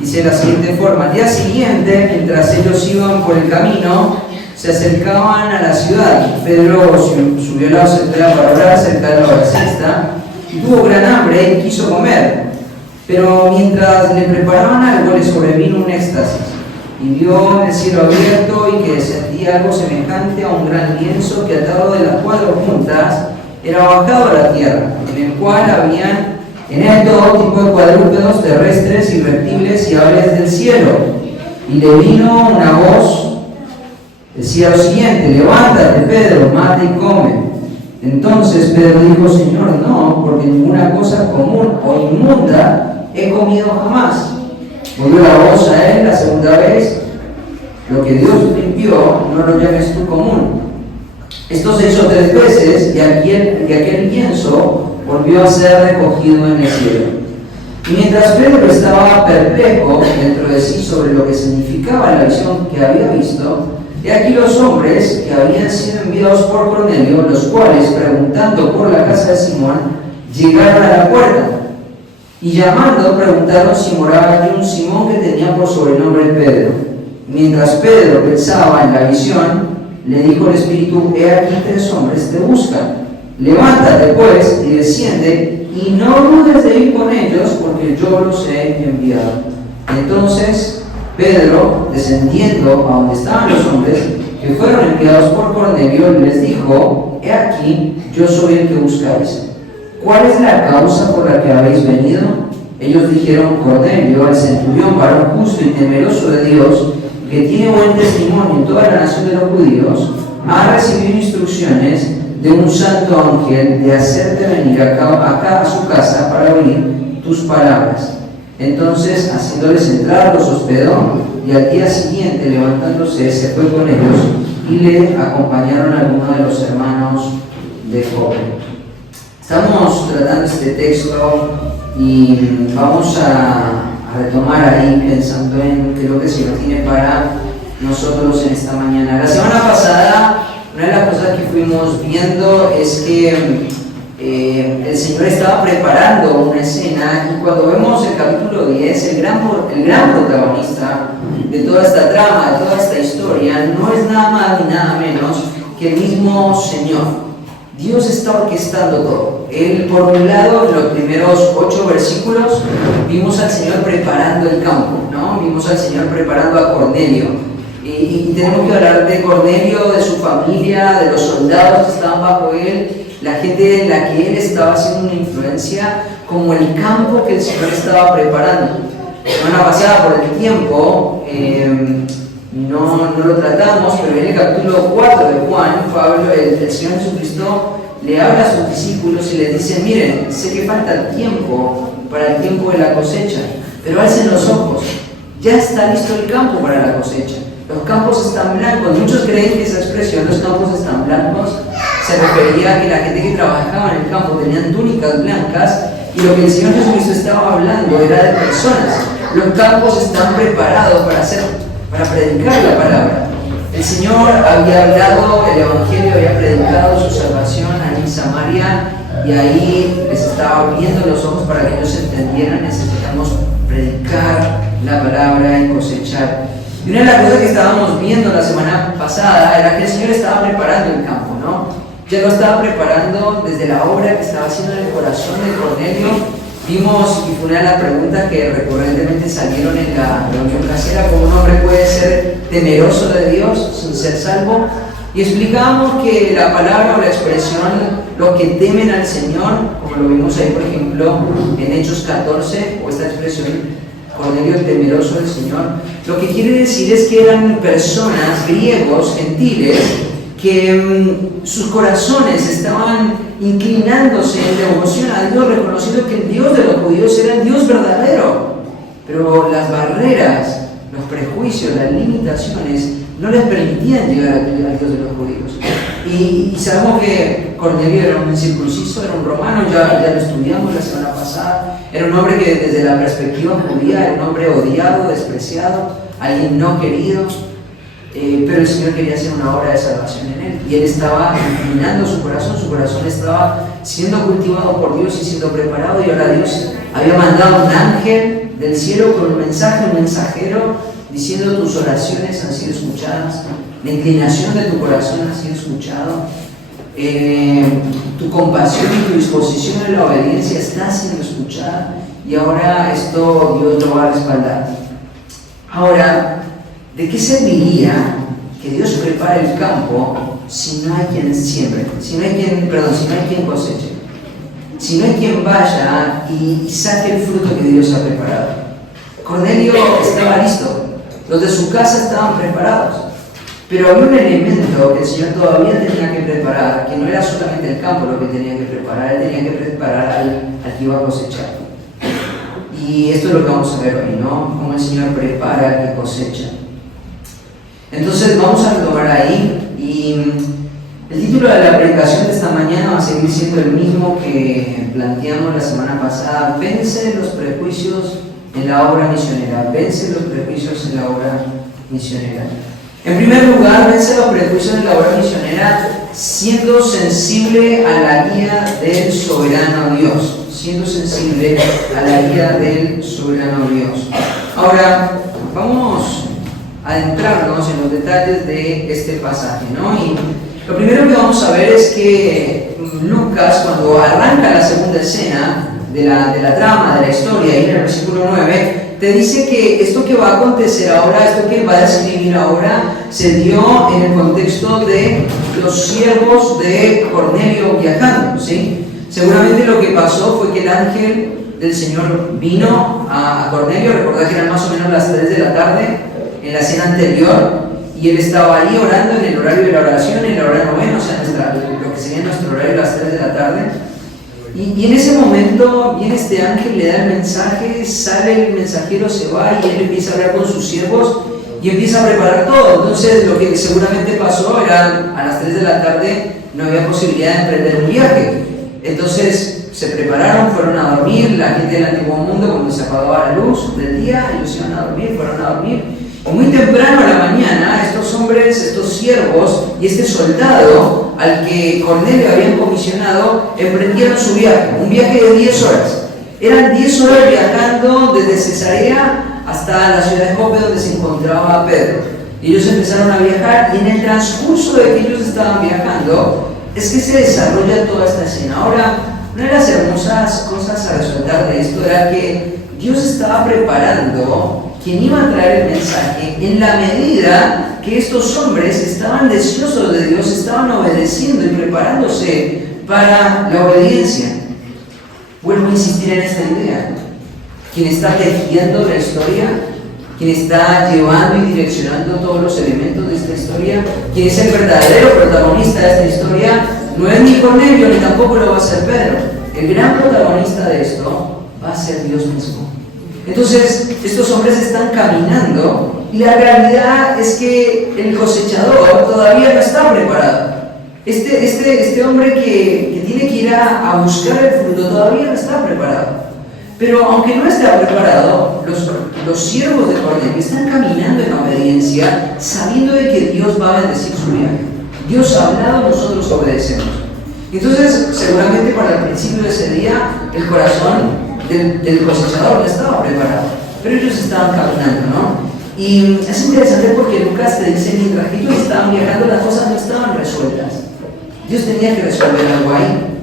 Dice de la siguiente forma: al día siguiente, mientras ellos iban por el camino, se acercaban a la ciudad. Pedro subió a la azotea para orar cerca de la hora sexta y tuvo gran hambre y quiso comer. Pero mientras le preparaban algo, le sobrevino un éxtasis y vio el cielo abierto y que descendía algo semejante a un gran lienzo que, atado de las 4 puntas, era bajado a la tierra, en el cual habían en él todo tipo de cuadrúpedos terrestres y reptiles y aves del cielo. Y le vino una voz, decía lo siguiente: levántate, Pedro, mata y come. Entonces Pedro dijo: Señor, no, porque ninguna cosa común o inmunda he comido jamás. Volvió la voz a él la segunda vez: lo que Dios limpió, no lo llames tú común. Esto se hizo 3 veces y aquel lienzo volvió a ser recogido en el cielo. Y mientras Pedro estaba perplejo dentro de sí sobre lo que significaba la visión que había visto, he aquí los hombres que habían sido enviados por Cornelio, los cuales, preguntando por la casa de Simón, llegaron a la puerta. Y llamando, preguntaron si moraba allí un Simón que tenía por sobrenombre Pedro. Mientras Pedro pensaba en la visión, le dijo el Espíritu: he aquí 3 hombres te buscan. Levántate pues y desciende, y no dudes de ir con ellos, porque yo los he enviado. Entonces Pedro, descendiendo a donde estaban los hombres que fueron enviados por Cornelio, les dijo: he aquí, yo soy el que buscáis. ¿Cuál es la causa por la que habéis venido? Ellos dijeron: Cornelio, el centurión, varón justo y temeroso de Dios, que tiene buen testimonio en toda la nación de los judíos, ha recibido instrucciones de un santo ángel de hacerte venir acá a su casa para oír tus palabras. Entonces, haciéndoles entrar, los hospedó, y al día siguiente, levantándose, se fue con ellos, y le acompañaron algunos de los hermanos de Jope. Estamos tratando este texto y vamos a retomar ahí pensando en qué es lo que el Señor tiene para nosotros en esta mañana. La semana pasada, una de las cosas que fuimos viendo es que el Señor estaba preparando una escena, y cuando vemos el capítulo 10, el gran protagonista de toda esta trama, de toda esta historia, no es nada más ni nada menos que el mismo Señor. Dios está orquestando todo. Él, por un lado, en los primeros 8 versículos, vimos al Señor preparando el campo, ¿no? Vimos al Señor preparando a Cornelio. Y tenemos que hablar de Cornelio, de su familia, de los soldados que estaban bajo él, la gente en la que él estaba haciendo una influencia, como el campo que el Señor estaba preparando. La semana pasada, por el tiempo, no lo tratamos, pero en el capítulo 4 de Juan, Pablo, el Señor Jesucristo le habla a sus discípulos y les dice: miren, sé que falta tiempo para el tiempo de la cosecha, pero alcen los ojos, ya está listo el campo para la cosecha. Los campos están blancos. Muchos creen que esa expresión, los campos están blancos, se refería a que la gente que trabajaba en el campo tenían túnicas blancas, y lo que el Señor Jesucristo estaba hablando era de personas. Los campos están preparados para predicar la palabra. El Señor había hablado, el Evangelio había predicado su salvación ahí en Samaria, y ahí les estaba abriendo los ojos para que ellos entendieran: necesitamos predicar la palabra y cosechar. Y una de las cosas que estábamos viendo la semana pasada era que el Señor estaba preparando el campo, ¿no? Ya lo estaba preparando desde la obra que estaba haciendo en el corazón de Cornelio. Vimos, y fue una de las preguntas que recurrentemente salieron en la reunión casera: ¿cómo un hombre puede ser temeroso de Dios sin ser salvo? Y explicábamos que la palabra o la expresión "los que temen al Señor", como lo vimos ahí por ejemplo en Hechos 14, o esta expresión Cornelio el temeroso del Señor, lo que quiere decir es que eran personas, griegos, gentiles, que sus corazones estaban inclinándose en devoción a Dios, reconociendo que el Dios de los judíos era el Dios verdadero. pero las barreras, los prejuicios, las limitaciones no les permitían llegar al Dios de los judíos. Y sabemos que Cornelio era un incircunciso, era un romano, ya lo estudiamos la semana pasada, era un hombre que desde la perspectiva judía era un hombre odiado, despreciado, alguien no querido, pero el Señor quería hacer una obra de salvación en él, y él estaba inclinando su corazón estaba siendo cultivado por Dios y siendo preparado, y ahora Dios había mandado un ángel del cielo con un mensaje, un mensajero, diciendo: tus oraciones han sido escuchadas, la inclinación de tu corazón ha sido escuchado, tu compasión y tu disposición en la obediencia está siendo escuchada, y ahora esto Dios lo va a respaldar. Ahora, ¿de qué serviría que Dios prepare el campo si no hay quien siembre, si no hay quien coseche, si no hay quien vaya y saque el fruto que Dios ha preparado? Cornelio estaba listo, los de su casa estaban preparados, pero había un elemento que el Señor todavía tenía que preparar, que no era solamente el campo lo que tenía que preparar, él tenía que preparar al que iba a cosechar. Y esto es lo que vamos a ver hoy, ¿no? Cómo el Señor prepara al que cosecha. Entonces vamos a retomar ahí, y el título de la predicación de esta mañana va a seguir siendo el mismo que planteamos la semana pasada: vence los prejuicios en la obra misionera. Vence los prejuicios en la obra misionera. En primer lugar, vence los prejuicios en la obra misionera siendo sensible a la guía del soberano Dios. Siendo sensible a la guía del soberano Dios. Ahora, vamos a adentrarnos en los detalles de este pasaje, ¿no? Y lo primero que vamos a ver es que Lucas, cuando arranca la segunda escena de la trama, de la historia, ahí en el versículo 9, te dice que esto que va a acontecer ahora, esto que va a describir ahora, se dio en el contexto de los siervos de Cornelio viajando, ¿sí? Seguramente lo que pasó fue que el ángel del Señor vino a Cornelio. Recordad que eran más o menos las 3 de la tarde en la cena anterior, y él estaba ahí orando en el horario de la oración, en la hora novena, o sea, lo que sería nuestro horario a las 3 de la tarde. Y en ese momento viene este ángel, le da el mensaje, sale el mensajero, se va, y él empieza a hablar con sus siervos y empieza a preparar todo. Entonces lo que seguramente pasó era, a las 3 de la tarde no había posibilidad de emprender un viaje. Entonces se prepararon, fueron a dormir. La gente del antiguo mundo, cuando se apagaba la luz del día, ellos iban a dormir, fueron a dormir. Y muy temprano a la mañana, estos hombres, estos siervos y este soldado al que Cornelio había comisionado, emprendieron su viaje, un viaje de 10 horas. Eran 10 horas viajando desde Cesarea hasta la ciudad de Jope, donde se encontraba Pedro. Y ellos empezaron a viajar, y en el transcurso de que ellos estaban viajando, es que se desarrolla toda esta escena. Ahora, una de las hermosas cosas a resaltar de esto era que Dios estaba preparando quien iba a traer el mensaje en la medida que estos hombres estaban deseosos de Dios, estaban obedeciendo y preparándose para la obediencia. Vuelvo a insistir en esta idea: quien está tejiendo la historia, quien está llevando y direccionando todos los elementos de esta historia, quien es el verdadero protagonista de esta historia, no es ni Cornelio ni tampoco lo va a ser Pedro. El gran protagonista de esto va a ser Dios mismo. Entonces, estos hombres están caminando, y la realidad es que el cosechador todavía no está preparado. Este hombre que tiene que ir a buscar el fruto todavía no está preparado. Pero aunque no está preparado, los siervos de Cornelio están caminando en obediencia, sabiendo de que Dios va a bendecir su viaje. Dios ha hablado, nosotros obedecemos. Entonces, seguramente para el principio de ese día, el corazón del cosechador no estaba preparado, pero ellos estaban caminando, ¿no? Y es interesante porque Lucas te dice: mientras que ellos estaban viajando, las cosas no estaban resueltas. Dios tenía que resolver algo ahí.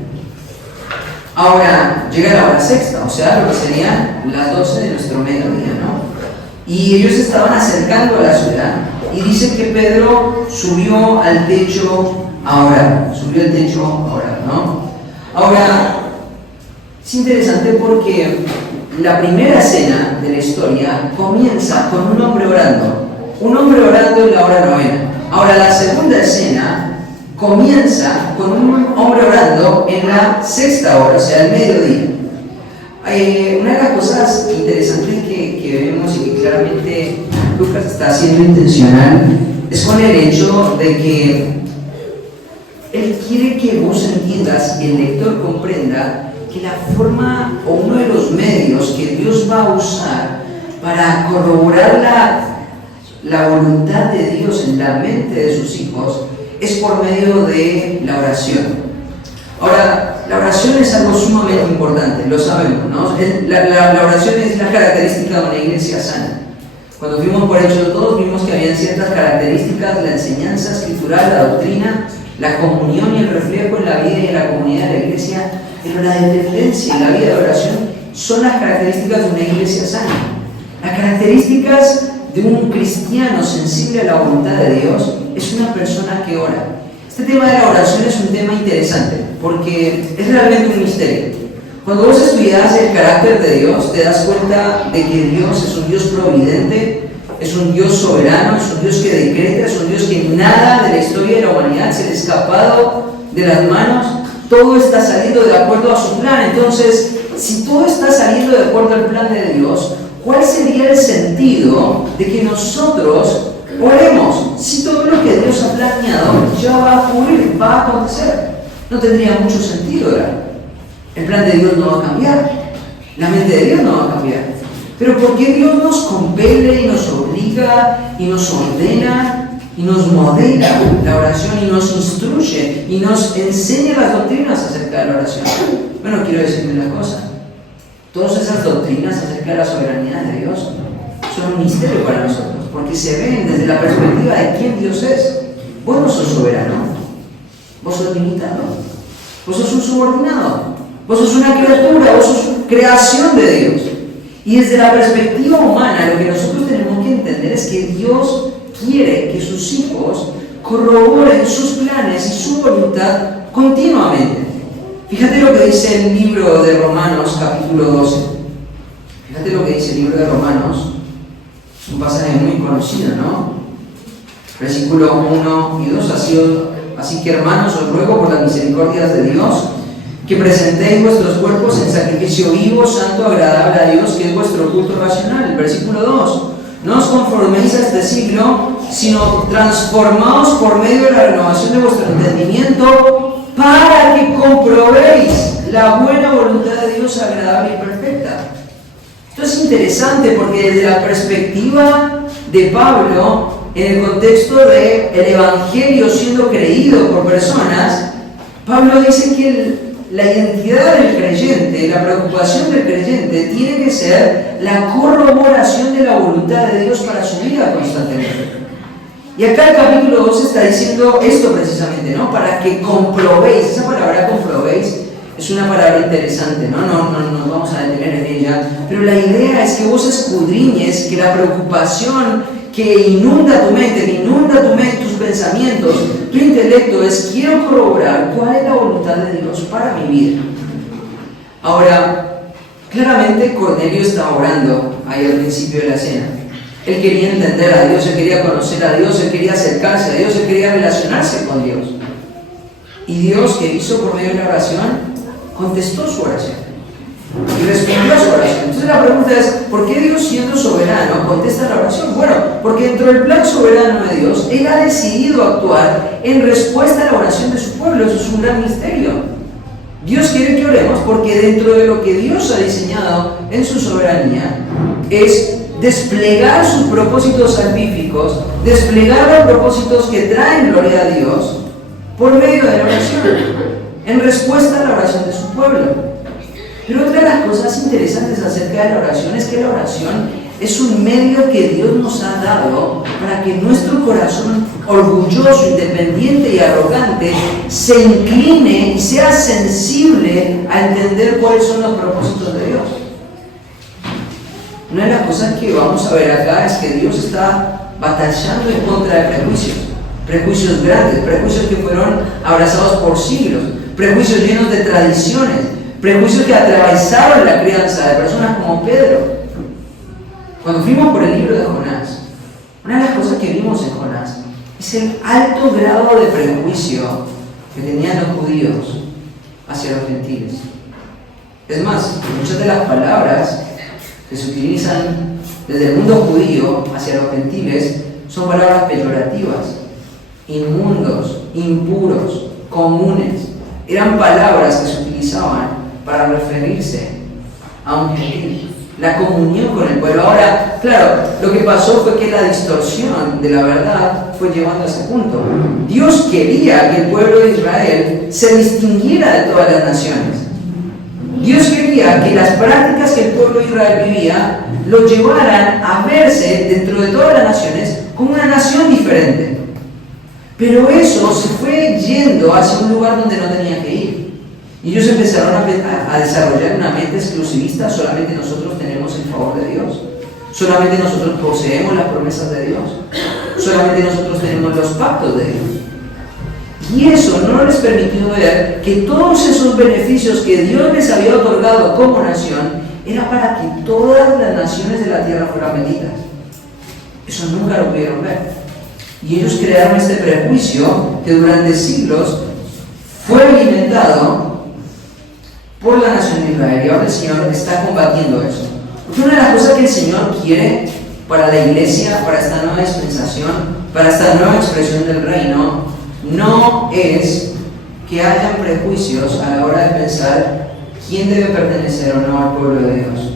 Ahora llega la hora sexta, o sea, lo que serían las 12 de nuestro mediodía, ¿no? Y ellos estaban acercando a la ciudad, y dice que Pedro subió al techo a orar, ¿no? Ahora, es interesante porque la primera escena de la historia comienza con un hombre orando en la hora novena. Ahora, la segunda escena comienza con un hombre orando en la sexta hora, o sea, al mediodía. Una de las cosas interesantes que vemos y que claramente Lucas está haciendo intencional es con el hecho de que él quiere que vos entiendas y el lector comprenda que la forma o uno de los medios que Dios va a usar para corroborar la voluntad de Dios en la mente de sus hijos es por medio de la oración. Ahora, la oración es algo sumamente importante, lo sabemos, ¿no? La oración es la característica de una iglesia sana. Cuando fuimos por Hechos todos vimos que había ciertas características, la enseñanza escritural, la doctrina, la comunión y el reflejo en la vida y en la comunidad de la iglesia, pero la dependencia y la vida de oración son las características de una iglesia sana. Las características de un cristiano sensible a la voluntad de Dios es una persona que ora. Este tema de la oración es un tema interesante porque es realmente un misterio. Cuando vos estudias el carácter de Dios, te das cuenta de que Dios es un Dios providente, es un Dios soberano, es un Dios que decreta, es un Dios que nada de la historia de la humanidad se le ha escapado de las manos, todo está saliendo de acuerdo a su plan. Entonces, si todo está saliendo de acuerdo al plan de Dios, ¿cuál sería el sentido de que nosotros oremos si todo lo que Dios ha planeado ya va a ocurrir, va a acontecer? No tendría mucho sentido orar. El plan de Dios no va a cambiar, la mente de Dios no va a cambiar. Pero ¿por qué Dios nos compele y nos obliga y nos ordena y nos modela la oración y nos instruye y nos enseña las doctrinas acerca de la oración? Bueno, quiero decirte una cosa. Todas esas doctrinas acerca de la soberanía de Dios son un misterio para nosotros, porque se ven desde la perspectiva de quién Dios es. Vos no sos soberano, vos sos limitado, vos sos un subordinado, vos sos una criatura, vos sos creación de Dios. Y desde la perspectiva humana, lo que nosotros tenemos que entender es que Dios quiere que sus hijos corroboren sus planes y su voluntad continuamente. Fíjate lo que dice el libro de Romanos, capítulo 12. Fíjate lo que dice el libro de Romanos. Es un pasaje muy conocido, ¿no? Versículo 1 y 2. Así que, hermanos, os ruego por las misericordias de Dios que presentéis vuestros cuerpos en sacrificio vivo, santo, agradable a Dios, que es vuestro culto racional. El versículo 2. No os conforméis a este siglo, sino transformaos por medio de la renovación de vuestro entendimiento, para que comprobéis la buena voluntad de Dios agradable y perfecta. Esto es interesante porque desde la perspectiva de Pablo, en el contexto del Evangelio siendo creído por personas, Pablo dice que la identidad del creyente, la preocupación del creyente tiene que ser la corroboración de la voluntad de Dios para su vida constantemente. Y acá el capítulo 2 está diciendo esto precisamente, ¿no? Para que comprobéis. Esa palabra comprobéis es una palabra interesante, ¿no? No nos vamos a detener en ella, pero la idea es que vos escudriñes que la preocupación que inunda tu mente, tus pensamientos, tu intelecto, es quiero corroborar cuál es la voluntad de Dios para mi vida. Ahora, claramente Cornelio está orando ahí al principio de la cena. Él quería entender a Dios, él quería conocer a Dios, él quería acercarse a Dios, él quería relacionarse con Dios. Y Dios, que hizo por medio de la oración, contestó su oración y respondió a su oración. Entonces la pregunta es, ¿por qué Dios, siendo soberano, contesta la oración? Bueno, porque dentro del plan soberano de Dios, Él ha decidido actuar en respuesta a la oración de su pueblo. Eso es un gran misterio. Dios quiere que oremos porque dentro de lo que Dios ha diseñado en su soberanía es desplegar sus propósitos salvíficos, desplegar los propósitos que traen gloria a Dios por medio de la oración, en respuesta a la oración de su pueblo. Pero otra de las cosas interesantes acerca de la oración es que la oración es un medio que Dios nos ha dado para que nuestro corazón orgulloso, independiente y arrogante se incline y sea sensible a entender cuáles son los propósitos de Dios. Una de las cosas que vamos a ver acá es que Dios está batallando en contra de prejuicios grandes, prejuicios que fueron abrazados por siglos, prejuicios llenos de tradiciones, prejuicios que atravesaron la crianza de personas como Pedro. Cuando fuimos por el libro de Jonás, una de las cosas que vimos en Jonás es el alto grado de prejuicio que tenían los judíos hacia los gentiles. Es más, muchas de las palabras que se utilizan desde el mundo judío hacia los gentiles son palabras peyorativas, inmundos, impuros, comunes. Eran palabras que se utilizaban para referirse a un gentil. La comunión con el pueblo. Ahora, claro, lo que pasó fue que la distorsión de la verdad fue llevando a ese punto. Dios quería que el pueblo de Israel se distinguiera de todas las naciones. Dios quería que las prácticas que el pueblo de Israel vivía lo llevaran a verse dentro de todas las naciones como una nación diferente. Pero eso se fue yendo hacia un lugar donde no tenía que ir. Y ellos empezaron a desarrollar una mente exclusivista. Solamente nosotros tenemos el favor de Dios. Solamente nosotros poseemos las promesas de Dios. Solamente nosotros tenemos los pactos de Dios. Y eso no les permitió ver que todos esos beneficios que Dios les había otorgado como nación era para que todas las naciones de la tierra fueran benditas. Eso nunca lo pudieron ver. Y ellos crearon este prejuicio que durante siglos fue alimentado por la nación de Israel. Y ahora el Señor está combatiendo eso. Porque una de las cosas que el Señor quiere para la iglesia, para esta nueva dispensación, para esta nueva expresión del reino, no es que hayan prejuicios a la hora de pensar quién debe pertenecer o no al pueblo de Dios.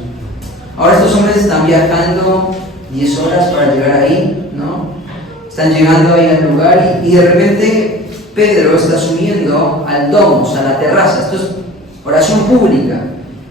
Ahora estos hombres están viajando 10 horas para llegar ahí, ¿no? Están llegando ahí al lugar y de repente Pedro está subiendo al domos, a la terraza. Esto es oración pública,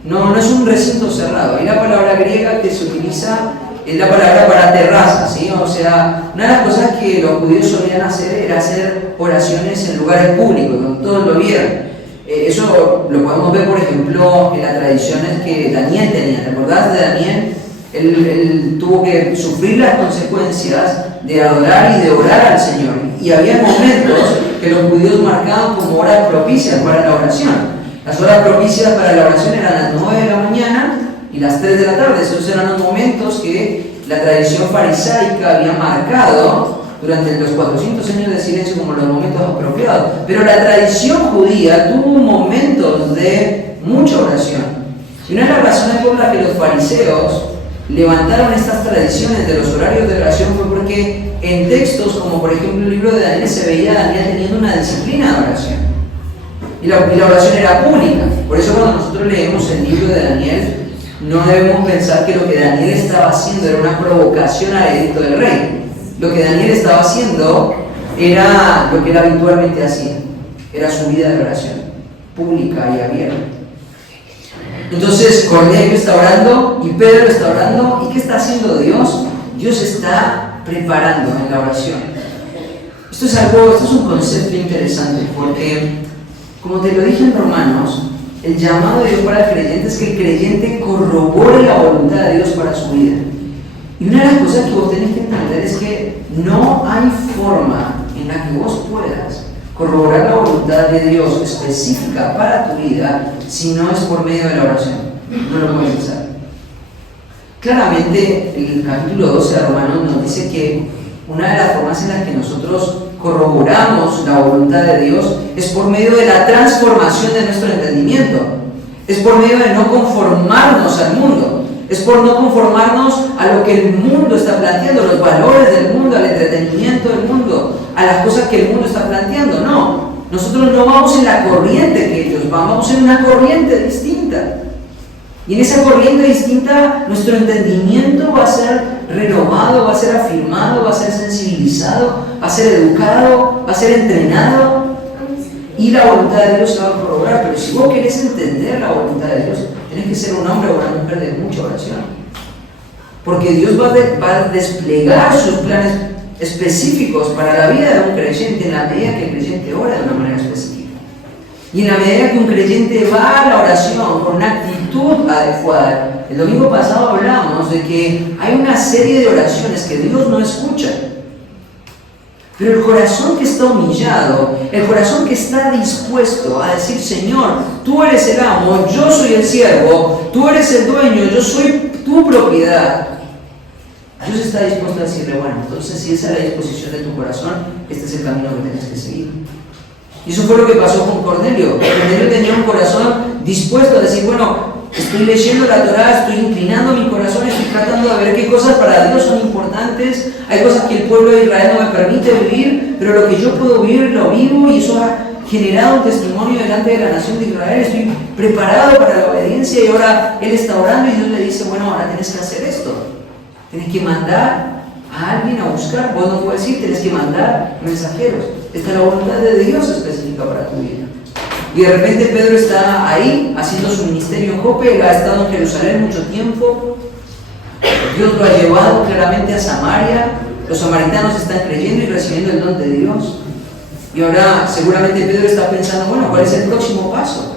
no es un recinto cerrado. Ahí la palabra griega que se utiliza es la palabra para terraza, ¿sí? O sea, una de las cosas que los judíos solían hacer era hacer oraciones en lugares públicos, donde todos lo vieran. Eso lo podemos ver, por ejemplo, en las tradiciones que Daniel tenía. ¿Te acordás de Daniel? Él tuvo que sufrir las consecuencias de adorar y de orar al Señor. Y había momentos que los judíos marcaban como horas propicias para la oración. Las horas propicias para la oración eran las 9 de la mañana y las 3 de la tarde. Esos eran los momentos que la tradición farisaica había marcado durante los 400 años de silencio como los momentos apropiados. Pero la tradición judía tuvo momentos de mucha oración. Y una de las razones por las que los fariseos levantaron estas tradiciones de los horarios de oración fue porque en textos como por ejemplo el libro de Daniel se veía a Daniel teniendo una disciplina de oración. Y la oración era pública. Por eso cuando nosotros leemos el libro de Daniel, no debemos pensar que lo que Daniel estaba haciendo era una provocación al edicto del rey. Lo que Daniel estaba haciendo era lo que él habitualmente hacía. Era su vida de oración, pública y abierta. Entonces Cornelio está orando y Pedro está orando. ¿Y qué está haciendo Dios? Dios está preparando en la oración. Esto es un concepto interesante porque, como te lo dije en Romanos, el llamado de Dios para el creyente es que el creyente corrobore la voluntad de Dios para su vida. Y una de las cosas que vos tenés que entender es que no hay forma en la que vos puedas corroborar la voluntad de Dios específica para tu vida si no es por medio de la oración. No lo puedes hacer. Claramente, el capítulo 12 de Romanos nos dice que una de las formas en las que nosotros corroboramos la voluntad de Dios es por medio de la transformación de nuestro entendimiento. Es por medio de no conformarnos al mundo. Es por no conformarnos a lo que el mundo está planteando, los valores del mundo, al entretenimiento del mundo, a las cosas que el mundo está planteando. No, nosotros no vamos en la corriente que ellos van, vamos en una corriente distinta. Y en esa corriente distinta nuestro entendimiento va a ser renovado, va a ser afirmado, va a ser sensibilizado, va a ser educado, va a ser entrenado. Y la voluntad de Dios se va a corroborar. Pero si vos querés entender la voluntad de Dios, tenés que ser un hombre o una mujer de mucha oración. Porque Dios va a desplegar sus planes específicos para la vida de un creyente en la medida que el creyente ora de una manera específica. Y en la medida que un creyente va a la oración con una actitud adecuada. El domingo pasado hablamos de que hay una serie de oraciones que Dios no escucha. Pero el corazón que está humillado, el corazón que está dispuesto a decir: Señor, tú eres el amo, yo soy el siervo, tú eres el dueño, yo soy tu propiedad. Dios está dispuesto a decirle: bueno, entonces si esa es la disposición de tu corazón, este es el camino que tienes que seguir. Y eso fue lo que pasó con Cornelio. Cornelio tenía un corazón dispuesto a decir: bueno, estoy leyendo la Torá, estoy inclinando mi corazón, estoy tratando de ver qué cosas para Dios son importantes. Hay cosas que el pueblo de Israel no me permite vivir, pero lo que yo puedo vivir lo vivo, y eso ha generado un testimonio delante de la nación de Israel. Estoy preparado para la obediencia, y ahora él está orando y Dios le dice, bueno, ahora tienes que hacer esto. Tienes que mandar a alguien a buscar. Vos no puedes ir, tienes que mandar mensajeros. Esta es la voluntad de Dios específica para tu vida. Y de repente Pedro está ahí haciendo su ministerio en Jope. Él ha estado en Jerusalén mucho tiempo. Dios lo ha llevado claramente a Samaria. Los samaritanos están creyendo y recibiendo el don de Dios. Y ahora seguramente Pedro está pensando, bueno, ¿cuál es el próximo paso?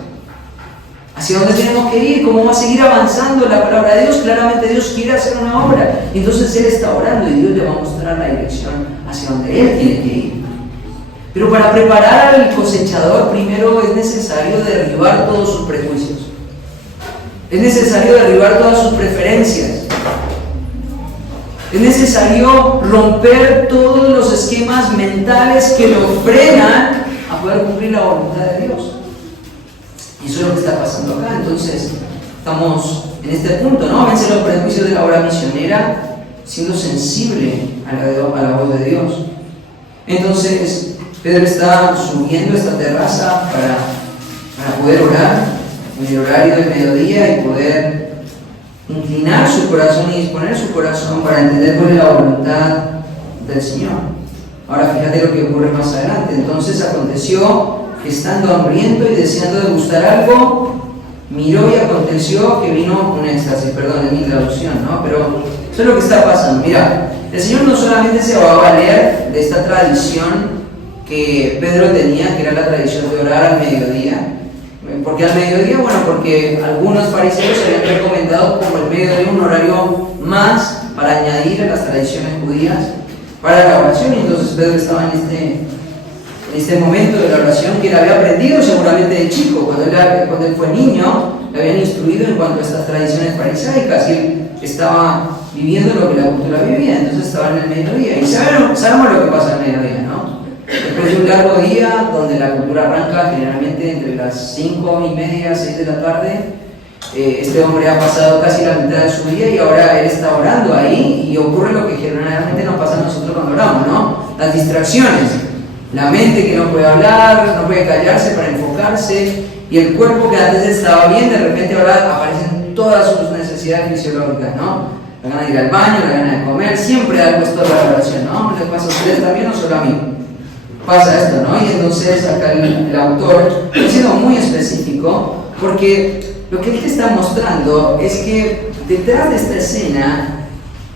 ¿Hacia dónde tenemos que ir? ¿Cómo va a seguir avanzando la palabra de Dios? Claramente Dios quiere hacer una obra. Y entonces él está orando y Dios le va a mostrar la dirección hacia donde él tiene que ir. Pero para preparar al cosechador, primero es necesario derribar todos sus prejuicios. Es necesario derribar todas sus preferencias. Es necesario romper todos los esquemas mentales que lo frenan a poder cumplir la voluntad de Dios. Y eso es lo que está pasando acá. Entonces, estamos en este punto, ¿no? Vence los prejuicios de la obra misionera, siendo sensible a la voz de Dios. Entonces, Pedro está subiendo esta terraza para poder orar en el horario del mediodía y poder inclinar su corazón y disponer su corazón para entender cuál es la voluntad del Señor. Ahora fíjate lo que ocurre más adelante. Entonces aconteció que, estando hambriento y deseando degustar algo, miró, y aconteció que vino un éxtasis. Perdón, es mi traducción, ¿no? Pero eso es lo que está pasando. Mira, el Señor no solamente se va a valer de esta tradición que Pedro tenía, que era la tradición de orar al mediodía. ¿Por qué al mediodía? Bueno, porque algunos fariseos habían recomendado como el mediodía un horario más para añadir a las tradiciones judías para la oración. Y entonces Pedro estaba en este momento de la oración que él había aprendido seguramente de chico. Cuando él fue niño, le habían instruido en cuanto a estas tradiciones farisaicas, y él estaba viviendo lo que la cultura vivía. Entonces estaba en el mediodía. Y sabemos lo que pasa al mediodía, ¿no? Después de un largo día donde la cultura arranca generalmente entre las 5:30, 6 de la tarde, este hombre ha pasado casi la mitad de su día y ahora él está orando ahí, y ocurre lo que generalmente nos pasa a nosotros cuando oramos, ¿no? Las distracciones, la mente que no puede hablar, no puede callarse para enfocarse, y el cuerpo que antes estaba bien, de repente ahora aparecen todas sus necesidades fisiológicas, ¿no? La gana de ir al baño, la gana de comer, siempre algo es toda la oración, ¿no? ¿Les pasa a ustedes también o solo a mí? Pasa esto, ¿no? Y entonces acá el autor ha sido muy específico, porque lo que él te está mostrando es que detrás de esta escena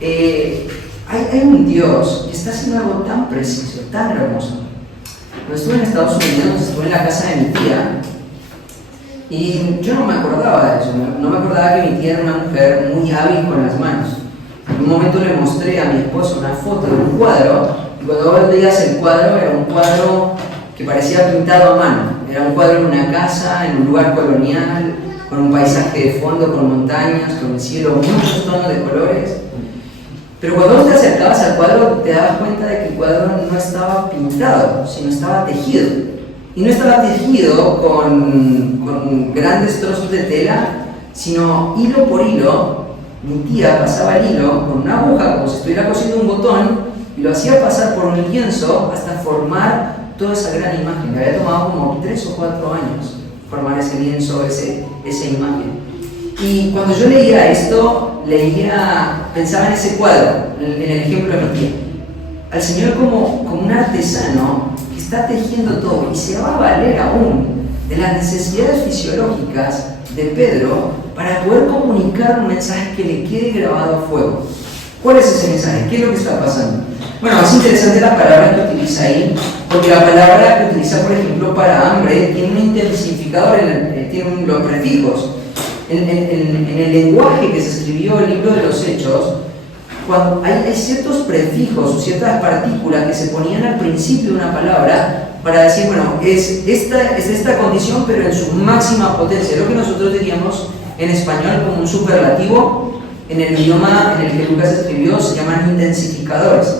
hay un Dios que está haciendo algo tan preciso, tan hermoso. Cuando estuve en Estados Unidos, estuve en la casa de mi tía, y yo no me acordaba de eso, no me acordaba que mi tía era una mujer muy hábil con las manos. En un momento le mostré a mi esposa una foto de un cuadro, y cuando vos veías el cuadro, era un cuadro que parecía pintado a mano. Era un cuadro en una casa, en un lugar colonial, con un paisaje de fondo, con montañas, con el cielo, muchos tonos de colores. Pero cuando vos te acercabas al cuadro, te dabas cuenta de que el cuadro no estaba pintado, sino estaba tejido. Y no estaba tejido con grandes trozos de tela, sino hilo por hilo. Mi tía pasaba el hilo con una aguja, como si estuviera cosiendo un botón, y lo hacía pasar por un lienzo hasta formar toda esa gran imagen. Le había tomado como 3 o 4 años formar ese lienzo, esa imagen. Y cuando yo leía esto, pensaba en ese cuadro, en el ejemplo de mi tía. Al Señor como un artesano que está tejiendo todo, y se va a valer aún de las necesidades fisiológicas de Pedro para poder comunicar un mensaje que le quede grabado a fuego. ¿Cuál es ese mensaje? ¿Qué es lo que está pasando? Bueno, es interesante la palabra que utiliza ahí, porque la palabra que utiliza, por ejemplo, para hambre, tiene un intensificador, tiene los prefijos. En el lenguaje que se escribió el libro de los Hechos, cuando hay ciertos prefijos o ciertas partículas que se ponían al principio de una palabra para decir, bueno, es esta condición, pero en su máxima potencia, lo que nosotros diríamos en español como un superlativo. En el idioma en el que Lucas escribió se llaman intensificadores.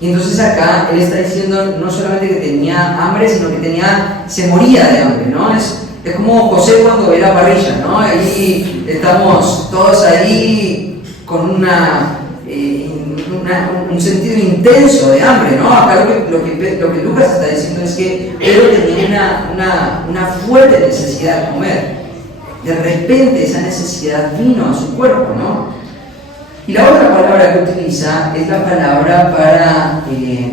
Y entonces acá él está diciendo no solamente que tenía hambre, sino que se moría de hambre, ¿no? Es Es como José cuando ve la parrilla, ¿no? Ahí estamos todos ahí con un sentido intenso de hambre, ¿no? Acá lo que Lucas está diciendo es que Pedro tenía una fuerte necesidad de comer. De repente esa necesidad vino a su cuerpo, ¿no? Y la otra palabra que utiliza es la palabra para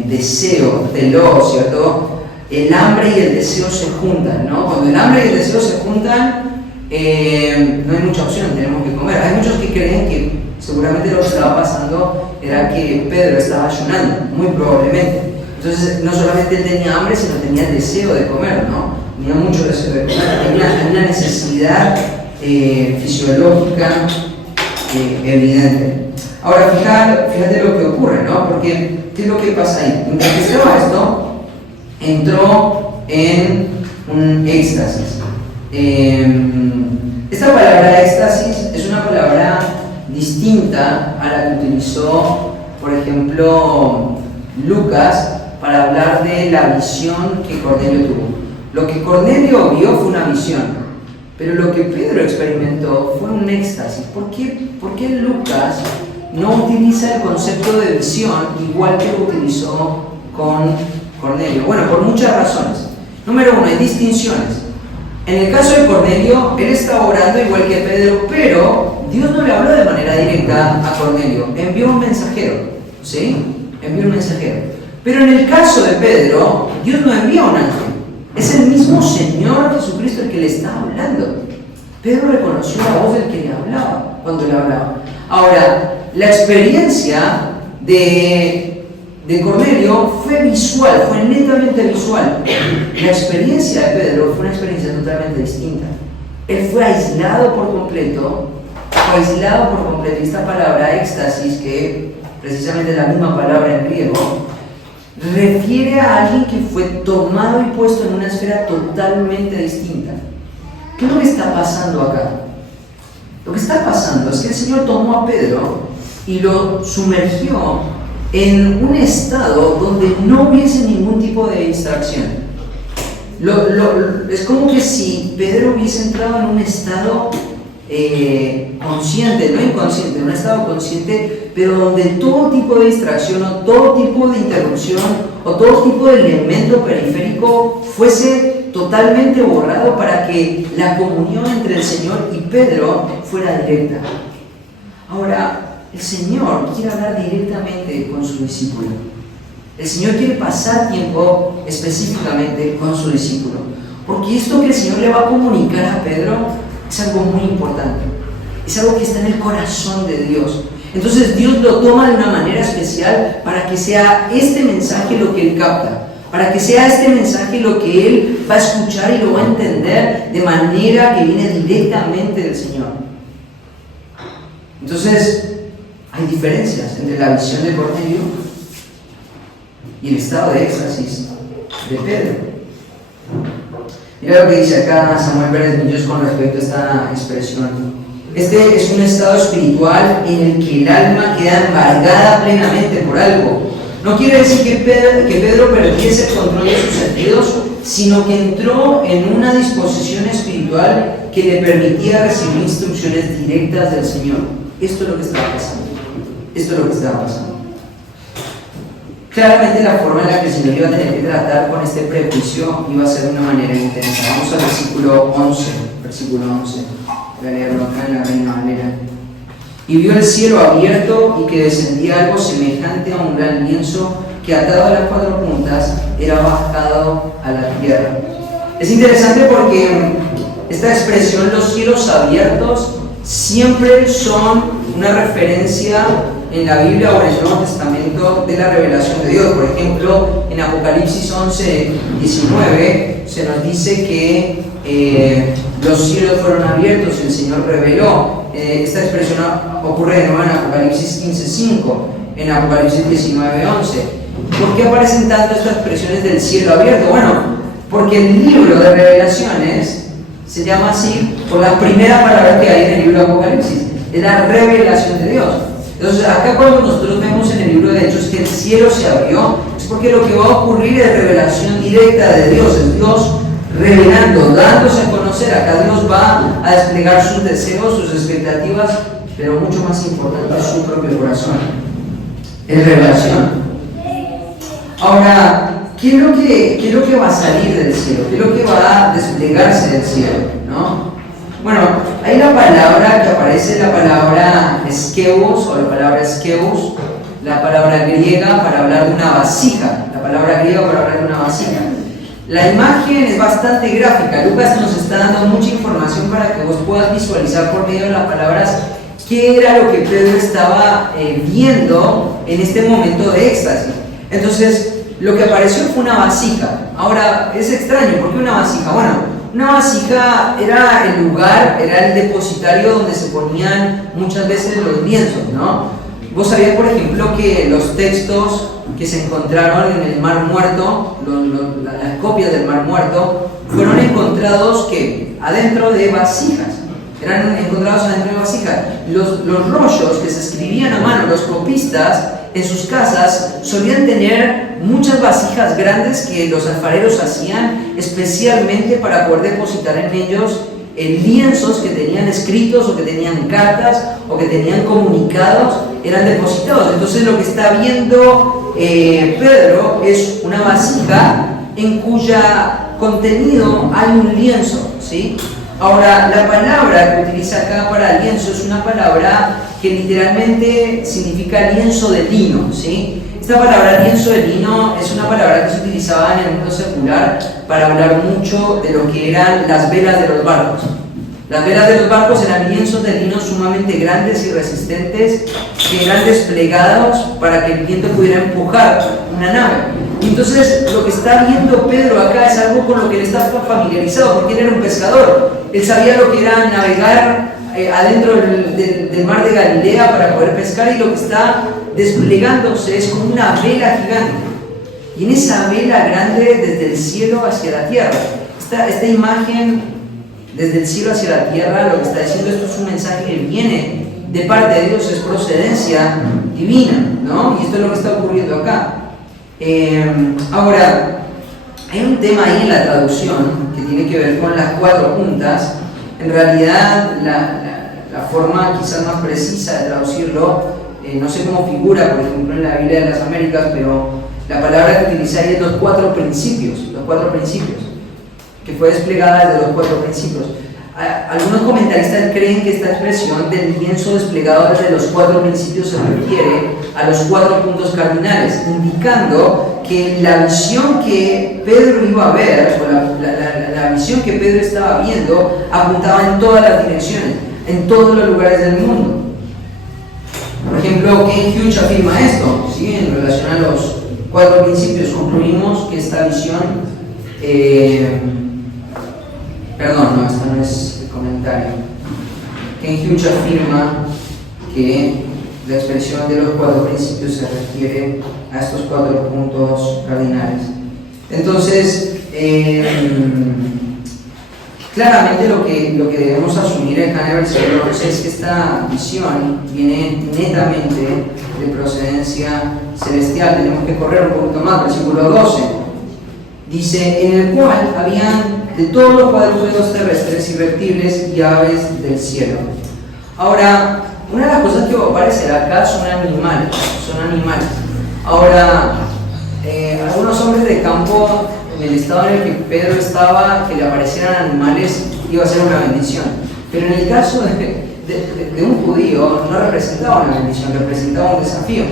deseo, teló, ¿cierto? El hambre y el deseo se juntan, ¿no? Cuando el hambre y el deseo se juntan, no hay mucha opción, tenemos que comer. Hay muchos que creen que seguramente lo que estaba pasando era que Pedro estaba ayunando, muy probablemente. Entonces, no solamente él tenía hambre, sino tenía deseo de comer, ¿no? Tenía mucho deseo de comer, tenía una necesidad fisiológica evidente. Ahora, fíjate lo que ocurre, ¿no? Porque, ¿qué es lo que pasa ahí? Mientras que estaba esto, entró en un éxtasis. Esta palabra éxtasis es una palabra distinta a la que utilizó, por ejemplo, Lucas para hablar de la visión que Cornelio tuvo. Lo que Cornelio vio fue una visión, pero lo que Pedro experimentó fue un éxtasis. ¿Por qué Lucas no utiliza el concepto de visión igual que lo utilizó con Cornelio? Bueno, por muchas razones. Número uno, hay distinciones. En el caso de Cornelio, él estaba orando igual que Pedro, pero Dios no le habló de manera directa a Cornelio, envió un mensajero, ¿sí? Envió un mensajero. Pero en el caso de Pedro, Dios no envía un ángel, es el mismo Señor Jesucristo el que le está hablando. Pedro reconoció la voz del que le hablaba cuando le hablaba. Ahora, la experiencia de Cornelio fue visual, fue netamente visual. La experiencia de Pedro fue una experiencia totalmente distinta. Él fue aislado por completo, y esta palabra éxtasis, que precisamente es la misma palabra en griego, refiere a alguien que fue tomado y puesto en una esfera totalmente distinta. ¿Qué es lo que está pasando acá? Lo que está pasando es que el Señor tomó a Pedro y lo sumergió en un estado donde no hubiese ningún tipo de distracción. Es como que si Pedro hubiese entrado en un estado consciente, no inconsciente, un estado consciente, pero donde todo tipo de distracción o todo tipo de interrupción o todo tipo de elemento periférico fuese totalmente borrado para que la comunión entre el Señor y Pedro fuera directa. Ahora, el Señor quiere hablar directamente con su discípulo. El Señor quiere pasar tiempo específicamente con su discípulo, porque esto que el Señor le va a comunicar a Pedro es algo muy importante, es algo que está en el corazón de Dios. Entonces Dios lo toma de una manera especial para que sea este mensaje lo que Él capta, para que sea este mensaje lo que Él va a escuchar y lo va a entender de manera que viene directamente del Señor. Entonces, hay diferencias entre la visión de Cornelio y el estado de éxtasis de Pedro. Mira lo que dice acá Samuel Pérez Muñoz con respecto a esta expresión. Este es un estado espiritual en el que el alma queda embargada plenamente por algo. No quiere decir que Pedro perdiese el control de sus sentidos, sino que entró en una disposición espiritual que le permitía recibir instrucciones directas del Señor. Esto es lo que estaba pasando. Claramente la forma en la que el Señor iba a tener que tratar con este prejuicio iba a ser de una manera intensa. Vamos al versículo 11. Voy a leerlo acá en la Reina Valera. Y vio el cielo abierto y que descendía algo semejante a un gran lienzo que, atado a las 4 puntas, era bajado a la tierra. Es interesante porque esta expresión, los cielos abiertos, siempre son una referencia en la Biblia o en el Nuevo Testamento de la revelación de Dios. Por ejemplo, en Apocalipsis 11:19 se nos dice que los cielos fueron abiertos y el Señor reveló. Esta expresión ocurre de nuevo en Apocalipsis 15:5, en Apocalipsis 19:11. ¿Por qué aparecen tanto estas expresiones del cielo abierto? Bueno, porque el libro de Revelaciones se llama así por la primera palabra que hay en el libro de Apocalipsis, es la revelación de Dios. Entonces, acá cuando nosotros vemos en el libro de Hechos que el cielo se abrió, es porque lo que va a ocurrir es revelación directa de Dios, es Dios revelando, dándose a conocer. Acá Dios va a desplegar sus deseos, sus expectativas, pero mucho más importante es su propio corazón. Es revelación. Ahora, ¿qué es lo que va a salir del cielo? ¿Qué es lo que va a desplegarse del cielo? ¿No? Bueno, hay la palabra que aparece, la palabra skeuos, o la palabra skeus, la palabra griega para hablar de una vasija. La palabra griega para hablar de una vasija. La imagen es bastante gráfica. Lucas nos está dando mucha información para que vos puedas visualizar por medio de las palabras qué era lo que Pedro estaba viendo en este momento de éxtasis. Entonces, lo que apareció fue una vasija. Ahora, es extraño, ¿por qué una vasija? Bueno, una vasija era el lugar, era el depositario donde se ponían muchas veces los lienzos, ¿no? Vos sabías, por ejemplo, que los textos que se encontraron en el Mar Muerto, las copias del Mar Muerto, fueron encontrados que adentro de vasijas. Eran encontrados adentro de vasijas. Los rollos que se escribían a mano, los copistas, en sus casas solían tener muchas vasijas grandes que los alfareros hacían especialmente para poder depositar en ellos lienzos que tenían escritos o que tenían cartas o que tenían comunicados, eran depositados. Entonces lo que está viendo Pedro es una vasija en cuya contenido hay un lienzo, ¿sí? Ahora, la palabra que utiliza acá para lienzo es una palabra que literalmente significa lienzo de lino, ¿sí? Esta palabra lienzo de lino es una palabra que se utilizaba en el mundo secular para hablar mucho de lo que eran las velas de los barcos. Las velas de los barcos eran lienzos de lino sumamente grandes y resistentes que eran desplegados para que el viento pudiera empujar una nave. Y entonces lo que está viendo Pedro acá es algo con lo que él está familiarizado, porque él era un pescador. Él sabía lo que era navegar adentro del mar de Galilea para poder pescar, y lo que está desplegándose es como una vela gigante. Y en esa vela grande, desde el cielo hacia la tierra, esta imagen desde el cielo hacia la tierra, lo que está diciendo esto es un mensaje que viene de parte de Dios, es procedencia divina, ¿no? Y esto es lo que está ocurriendo acá. Ahora, hay un tema ahí en la traducción que tiene que ver con las 4 puntas. En realidad, la forma quizás más precisa de traducirlo, no sé cómo figura, por ejemplo, en la Biblia de las Américas, pero la palabra que utiliza ahí es los 4 principios, que fue desplegada desde los 4 principios. Algunos comentaristas creen que esta expresión del lienzo desplegado desde los 4 principios se refiere a los 4 puntos cardinales, indicando que la visión que Pedro iba a ver, o la visión que Pedro estaba viendo, apuntaba en todas las direcciones, en todos los lugares del mundo. Por ejemplo, Ken Hughes afirma esto, ¿sí? En relación a los 4 principios, concluimos que esta visión perdón, no, esto no es el comentario. Ken Hughes afirma que la expresión de los 4 principios se refiere a estos 4 puntos cardinales. Entonces, claramente lo que debemos asumir acá en el versículo 11 es que esta visión viene netamente de procedencia celestial. Tenemos que correr un poquito más, versículo 12. Dice, en el cual habían de todos los cuadrúpedos terrestres y reptiles y aves del cielo. Ahora, una de las cosas que va a aparecer acá son animales. Ahora, algunos hombres de campo, en el estado en el que Pedro estaba, que le aparecieran animales iba a ser una bendición. Pero en el caso de un judío no representaba una bendición, representaba un desafío.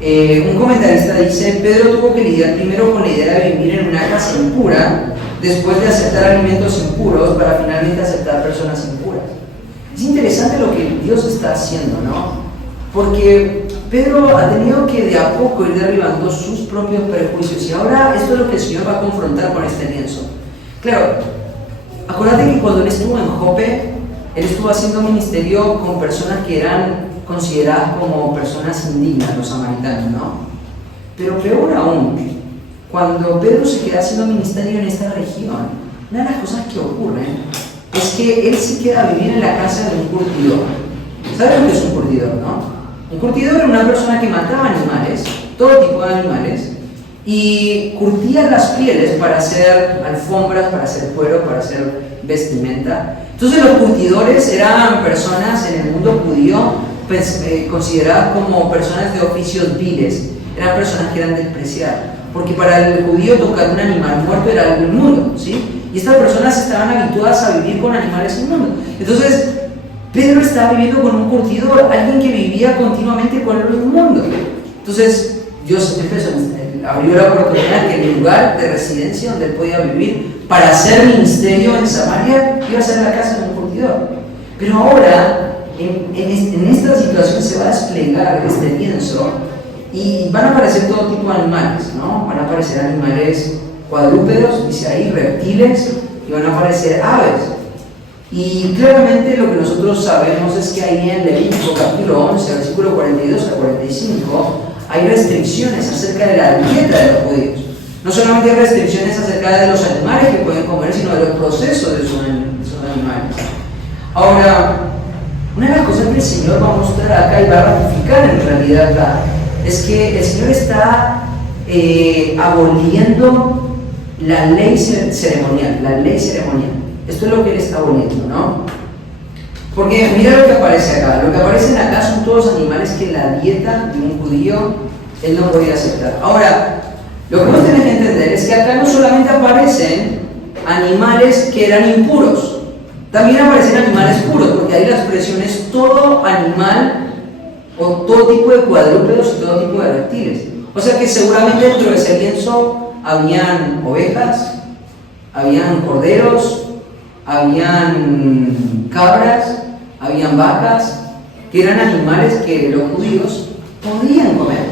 Un comentarista dice, Pedro tuvo que lidiar primero con la idea de vivir en una casa impura, después de aceptar alimentos impuros, para finalmente aceptar personas impuras. Es interesante lo que Dios está haciendo, ¿no? Porque Pedro ha tenido que de a poco ir derribando sus propios prejuicios, y ahora esto es lo que el Señor va a confrontar con este lienzo. Claro, acuérdate que cuando él estuvo en Jope, él estuvo haciendo ministerio con personas que eran consideradas como personas indignas, los samaritanos, ¿no? Pero peor aún, cuando Pedro se queda haciendo ministerio en esta región, una de las cosas que ocurren es que él se queda a vivir en la casa de un curtidor. ¿Sabes lo que es un curtidor, no? Un curtidor era una persona que mataba animales, todo tipo de animales, y curtía las pieles para hacer alfombras, para hacer cuero, para hacer vestimenta. Entonces los curtidores eran personas en el mundo judío consideradas como personas de oficios viles, eran personas que eran despreciadas, porque para el judío tocar un animal muerto era algo inmundo, ¿sí? Y estas personas estaban habituadas a vivir con animales inmundos. Entonces Pedro estaba viviendo con un curtidor, alguien que vivía continuamente con lo inmundo. Entonces Dios abrió la oportunidad que en el lugar de residencia donde él podía vivir para hacer ministerio en Samaria iba a ser la casa de un curtidor. Pero ahora en esta situación se va a desplegar este lienzo y van a aparecer todo tipo de animales, ¿no? Van a aparecer animales cuadrúpedos, dice ahí, reptiles, y van a aparecer aves. Y claramente lo que nosotros sabemos es que ahí en Levítico capítulo 11, versículo 42 al 45, hay restricciones acerca de la dieta de los judíos. No solamente hay restricciones acerca de los animales que pueden comer, sino de los procesos de esos animales. Ahora, una de las cosas que el Señor va a mostrar acá y va a ratificar en realidad acá, es que el Señor está aboliendo la ley ceremonial, Esto es lo que Él está aboliendo, ¿no? Porque mira lo que aparece acá. Lo que aparecen acá son todos animales que en la dieta de un judío él no podía aceptar. Ahora, lo que vos tenés que entender es que acá no solamente aparecen animales que eran impuros, también aparecen animales puros, porque ahí la expresión es todo animal o todo tipo de cuadrúpedos y todo tipo de reptiles. O sea que seguramente dentro de ese lienzo habían ovejas, habían corderos, habían cabras, habían vacas, que eran animales que los judíos podían comer.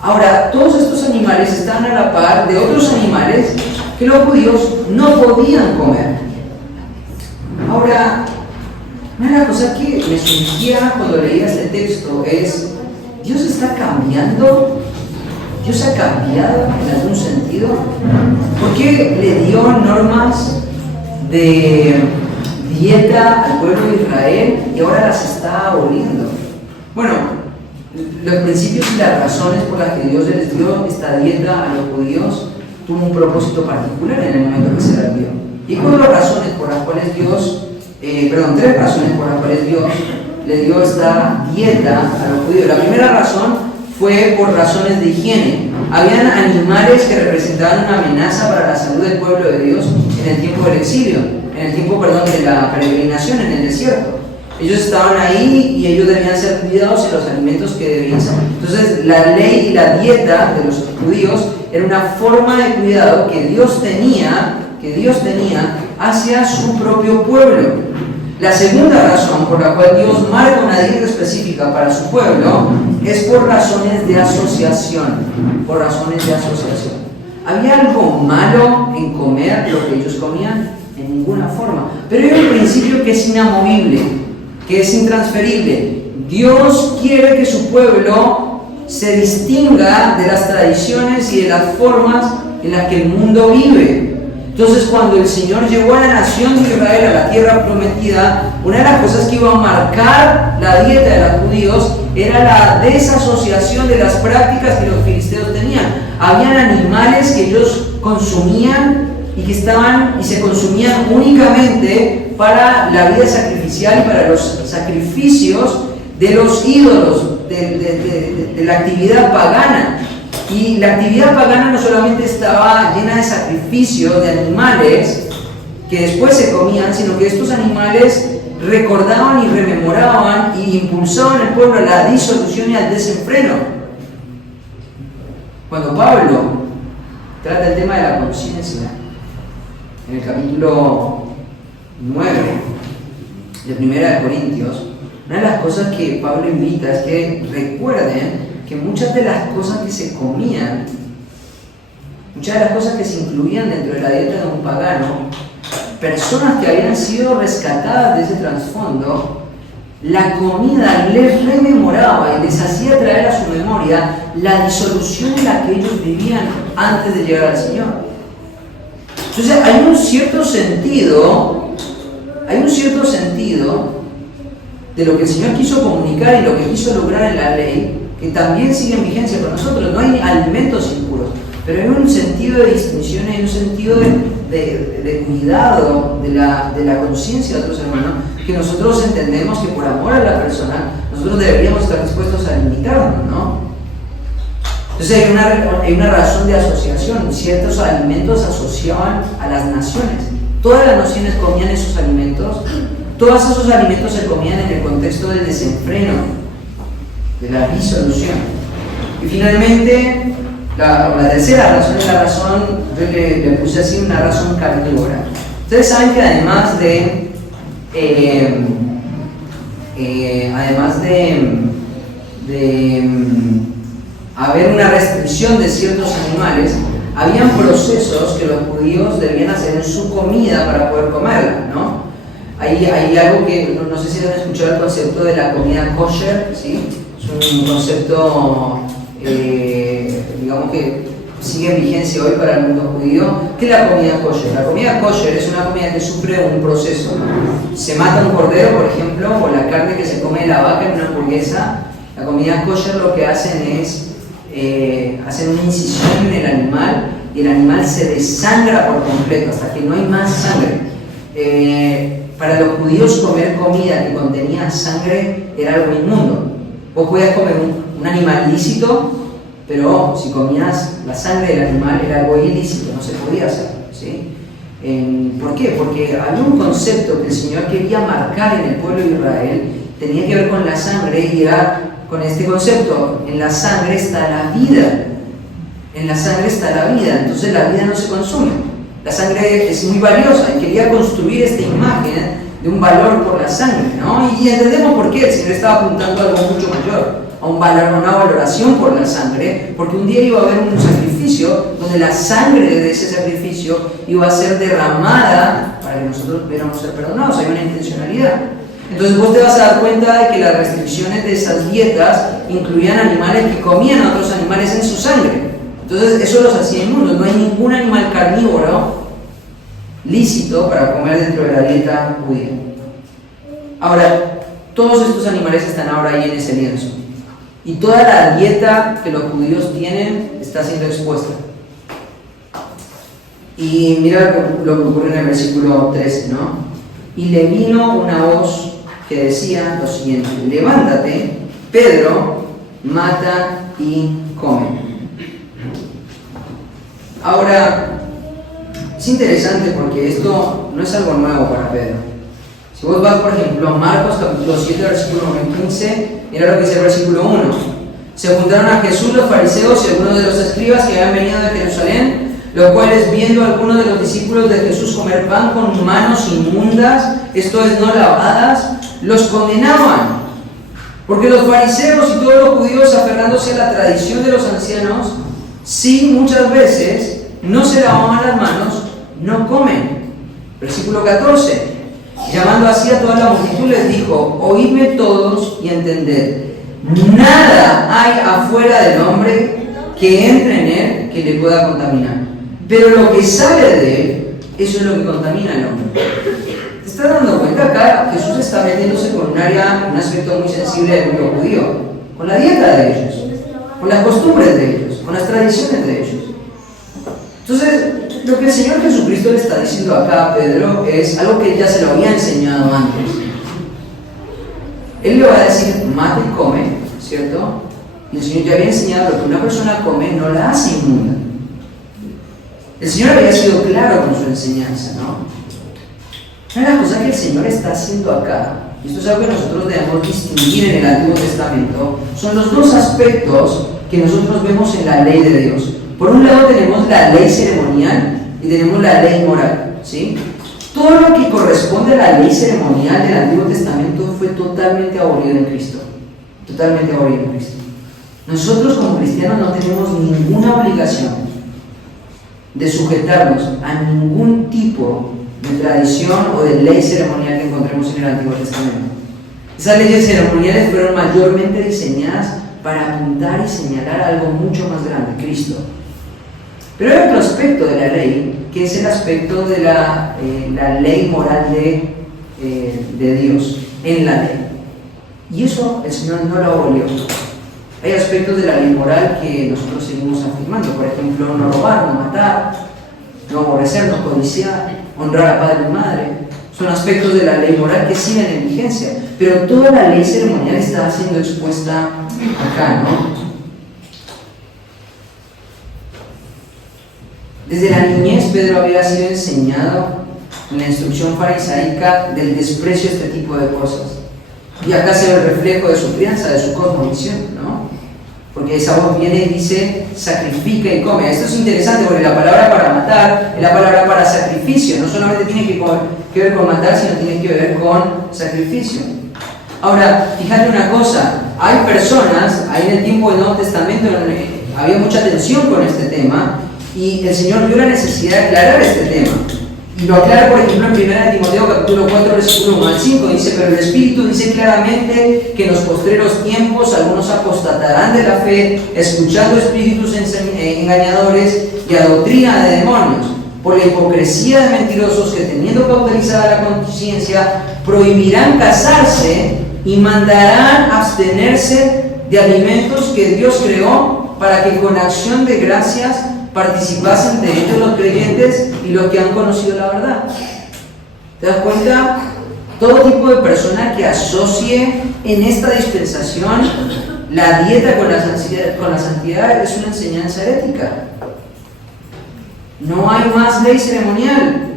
Ahora, todos estos animales están a la par de otros animales que los judíos no podían comer. Ahora, una de las cosas que me surgía cuando leía este texto es, ¿Dios está cambiando? ¿Dios ha cambiado en algún sentido? ¿Por qué le dio normas de dieta al pueblo de Israel y ahora las está aboliendo? Bueno, los principios y las razones por las que Dios les dio esta dieta a los judíos tuvo un propósito particular en el momento que se las dio. Y cuatro razones por las cuales Dios, tres razones por las cuales Dios le dio esta dieta a los judíos. La primera razón fue por razones de higiene. Habían animales que representaban una amenaza para la salud del pueblo de Dios en el tiempo del exilio, en el tiempo, de la peregrinación en el desierto. Ellos estaban ahí y ellos debían ser cuidados en los alimentos que debían ser. Entonces, la ley y la dieta de los judíos era una forma de cuidado que Dios tenía hacia su propio pueblo. La segunda razón por la cual Dios marca una dieta específica para su pueblo es por razones de asociación. ¿Había algo malo en comer lo que ellos comían? En ninguna forma. Pero hay un principio que es inamovible, que es intransferible. Dios quiere que su pueblo se distinga de las tradiciones y de las formas en las que el mundo vive. Entonces, cuando el Señor llevó a la nación de Israel a la tierra prometida, una de las cosas que iba a marcar la dieta de los judíos era la desasociación de las prácticas que los filisteos tenían. Habían animales que ellos consumían y que se consumían únicamente para la vida sacrificial y para los sacrificios de los ídolos, de la actividad pagana. Y la actividad pagana no solamente estaba llena de sacrificios de animales que después se comían, sino que estos animales recordaban y rememoraban y impulsaban al pueblo a la disolución y al desenfreno. Cuando Pablo trata el tema de la conciencia, en el capítulo 9 de Primera de Corintios, una de las cosas que Pablo invita es que recuerden que muchas de las cosas que se comían, muchas de las cosas que se incluían dentro de la dieta de un pagano, personas que habían sido rescatadas de ese trasfondo, la comida les rememoraba y les hacía traer a su memoria la disolución en la que ellos vivían antes de llegar al Señor. Entonces hay un cierto sentido de lo que el Señor quiso comunicar y lo que quiso lograr en la ley, que también siguen vigencia con nosotros. No hay alimentos impuros, pero hay un sentido de distinción, hay un sentido de cuidado de la conciencia de otros hermanos, que nosotros entendemos que por amor a la persona, nosotros deberíamos estar dispuestos a limitarnos, ¿no? Entonces hay una razón de asociación. Ciertos alimentos asociaban a las naciones. Todas las naciones comían esos alimentos. Todos esos alimentos se comían en el contexto del desenfreno, de la disolución. Y finalmente, la tercera razón es la razón, yo le puse así, una razón carnívora. Ustedes saben que además de haber una restricción de ciertos animales, habían procesos que los judíos debían hacer en su comida para poder comerla, ¿no? Hay algo que, no sé si han escuchado el concepto de la comida kosher, ¿sí? Es un concepto, digamos que sigue en vigencia hoy para el mundo judío. ¿Qué es la comida kosher? La comida kosher es una comida que sufre un proceso. Se mata un cordero, por ejemplo, o la carne que se come de la vaca en una hamburguesa. La comida kosher lo que hacen es hacen una incisión en el animal y el animal se desangra por completo hasta que no hay más sangre. Para los judíos comer comida que contenía sangre era algo inmundo. Vos podías comer un animal lícito, pero si comías la sangre del animal era algo ilícito, no se podía hacer, ¿sí? ¿Por qué? Porque había un concepto que el Señor quería marcar en el pueblo de Israel, tenía que ver con la sangre y era con este concepto: en la sangre está la vida, en la sangre está la vida, entonces la vida no se consume. La sangre es muy valiosa y quería construir esta imagen de un valor por la sangre, ¿no? Y entendemos por qué el Señor estaba apuntando a algo mucho mayor, a un valor, una valoración por la sangre, porque un día iba a haber un sacrificio donde la sangre de ese sacrificio iba a ser derramada para que nosotros pudiéramos ser perdonados. Hay una intencionalidad. Entonces vos te vas a dar cuenta de que las restricciones de esas dietas incluían animales que comían a otros animales en su sangre. Entonces eso los hacía inmundos. No hay ningún animal carnívoro lícito para comer dentro de la dieta judía. Ahora, todos estos animales están ahora ahí en ese lienzo. Y toda la dieta que los judíos tienen está siendo expuesta. Y mira lo que ocurre en el versículo 13, ¿no? Y le vino una voz que decía lo siguiente: levántate, Pedro, mata y come. Ahora, es interesante porque esto no es algo nuevo para Pedro. Si vos vas, por ejemplo, a Marcos capítulo 7, versículo 15, mira lo que dice el versículo 1. Se juntaron a Jesús los fariseos y algunos de los escribas que habían venido de Jerusalén, los cuales, viendo a algunos de los discípulos de Jesús comer pan con manos inmundas, esto es, no lavadas, los condenaban. Porque los fariseos y todos los judíos, aferrándose a la tradición de los ancianos, sí, muchas veces no se lavaban las manos, no comen. Versículo 14. Llamando así a toda la multitud, les dijo: oídme todos y entended. Nada hay afuera del hombre que entre en él que le pueda contaminar. Pero lo que sale de él, eso es lo que contamina al hombre. ¿Te estás dando cuenta? Acá Jesús está metiéndose con un aspecto muy sensible del mundo judío, con la dieta de ellos, con las costumbres de ellos, con las tradiciones de ellos. Entonces, lo que el Señor Jesucristo le está diciendo acá a Pedro es algo que ya se lo había enseñado antes. Él le va a decir: mata y come, ¿cierto? Y el Señor ya había enseñado lo que una persona come no la hace inmunda. El Señor había sido claro con su enseñanza, ¿no? Una de las cosas que el Señor está haciendo acá, y esto es algo que nosotros debemos distinguir en el Antiguo Testamento, son los dos aspectos que nosotros vemos en la ley de Dios. Por un lado tenemos la ley ceremonial y tenemos la ley moral, ¿sí? Todo lo que corresponde a la ley ceremonial del Antiguo Testamento fue totalmente abolido en Cristo. Totalmente abolido en Cristo. Nosotros como cristianos no tenemos ninguna obligación de sujetarnos a ningún tipo de tradición o de ley ceremonial que encontremos en el Antiguo Testamento. Esas leyes ceremoniales fueron mayormente diseñadas para apuntar y señalar algo mucho más grande: Cristo. Pero hay otro aspecto de la ley, que es el aspecto de la ley moral de Dios en la ley. Y eso el Señor no lo abolió. Hay aspectos de la ley moral que nosotros seguimos afirmando, por ejemplo, no robar, no matar, no aborrecer, no codiciar, honrar a padre y madre. Son aspectos de la ley moral que siguen en vigencia, pero toda la ley ceremonial está siendo expuesta acá, ¿no? Desde la niñez Pedro había sido enseñado en la instrucción farisaica del desprecio a este tipo de cosas. Y acá se ve el reflejo de su crianza, de su cosmovisión, ¿no? Porque esa voz viene y dice, sacrifica y come. Esto es interesante porque la palabra para matar es la palabra para sacrificio. No solamente tiene que ver con matar, sino tiene que ver con sacrificio. Ahora, fíjate una cosa, hay personas, ahí en el tiempo del Nuevo Testamento había mucha tensión con este tema, y el Señor vio la necesidad de aclarar este tema. Y lo aclara, por ejemplo, en 1 Timoteo capítulo 4, versículo 1 al 5, dice, pero el Espíritu dice claramente que en los postreros tiempos algunos apostatarán de la fe, escuchando espíritus engañadores y a doctrina de demonios, por la hipocresía de mentirosos que, teniendo cauterizada la conciencia, prohibirán casarse y mandarán abstenerse de alimentos que Dios creó para que con acción de gracias participasen de ellos los creyentes y los que han conocido la verdad. ¿Te das cuenta? Todo tipo de persona que asocie en esta dispensación la dieta con la santidad es una enseñanza ética. No hay más ley ceremonial.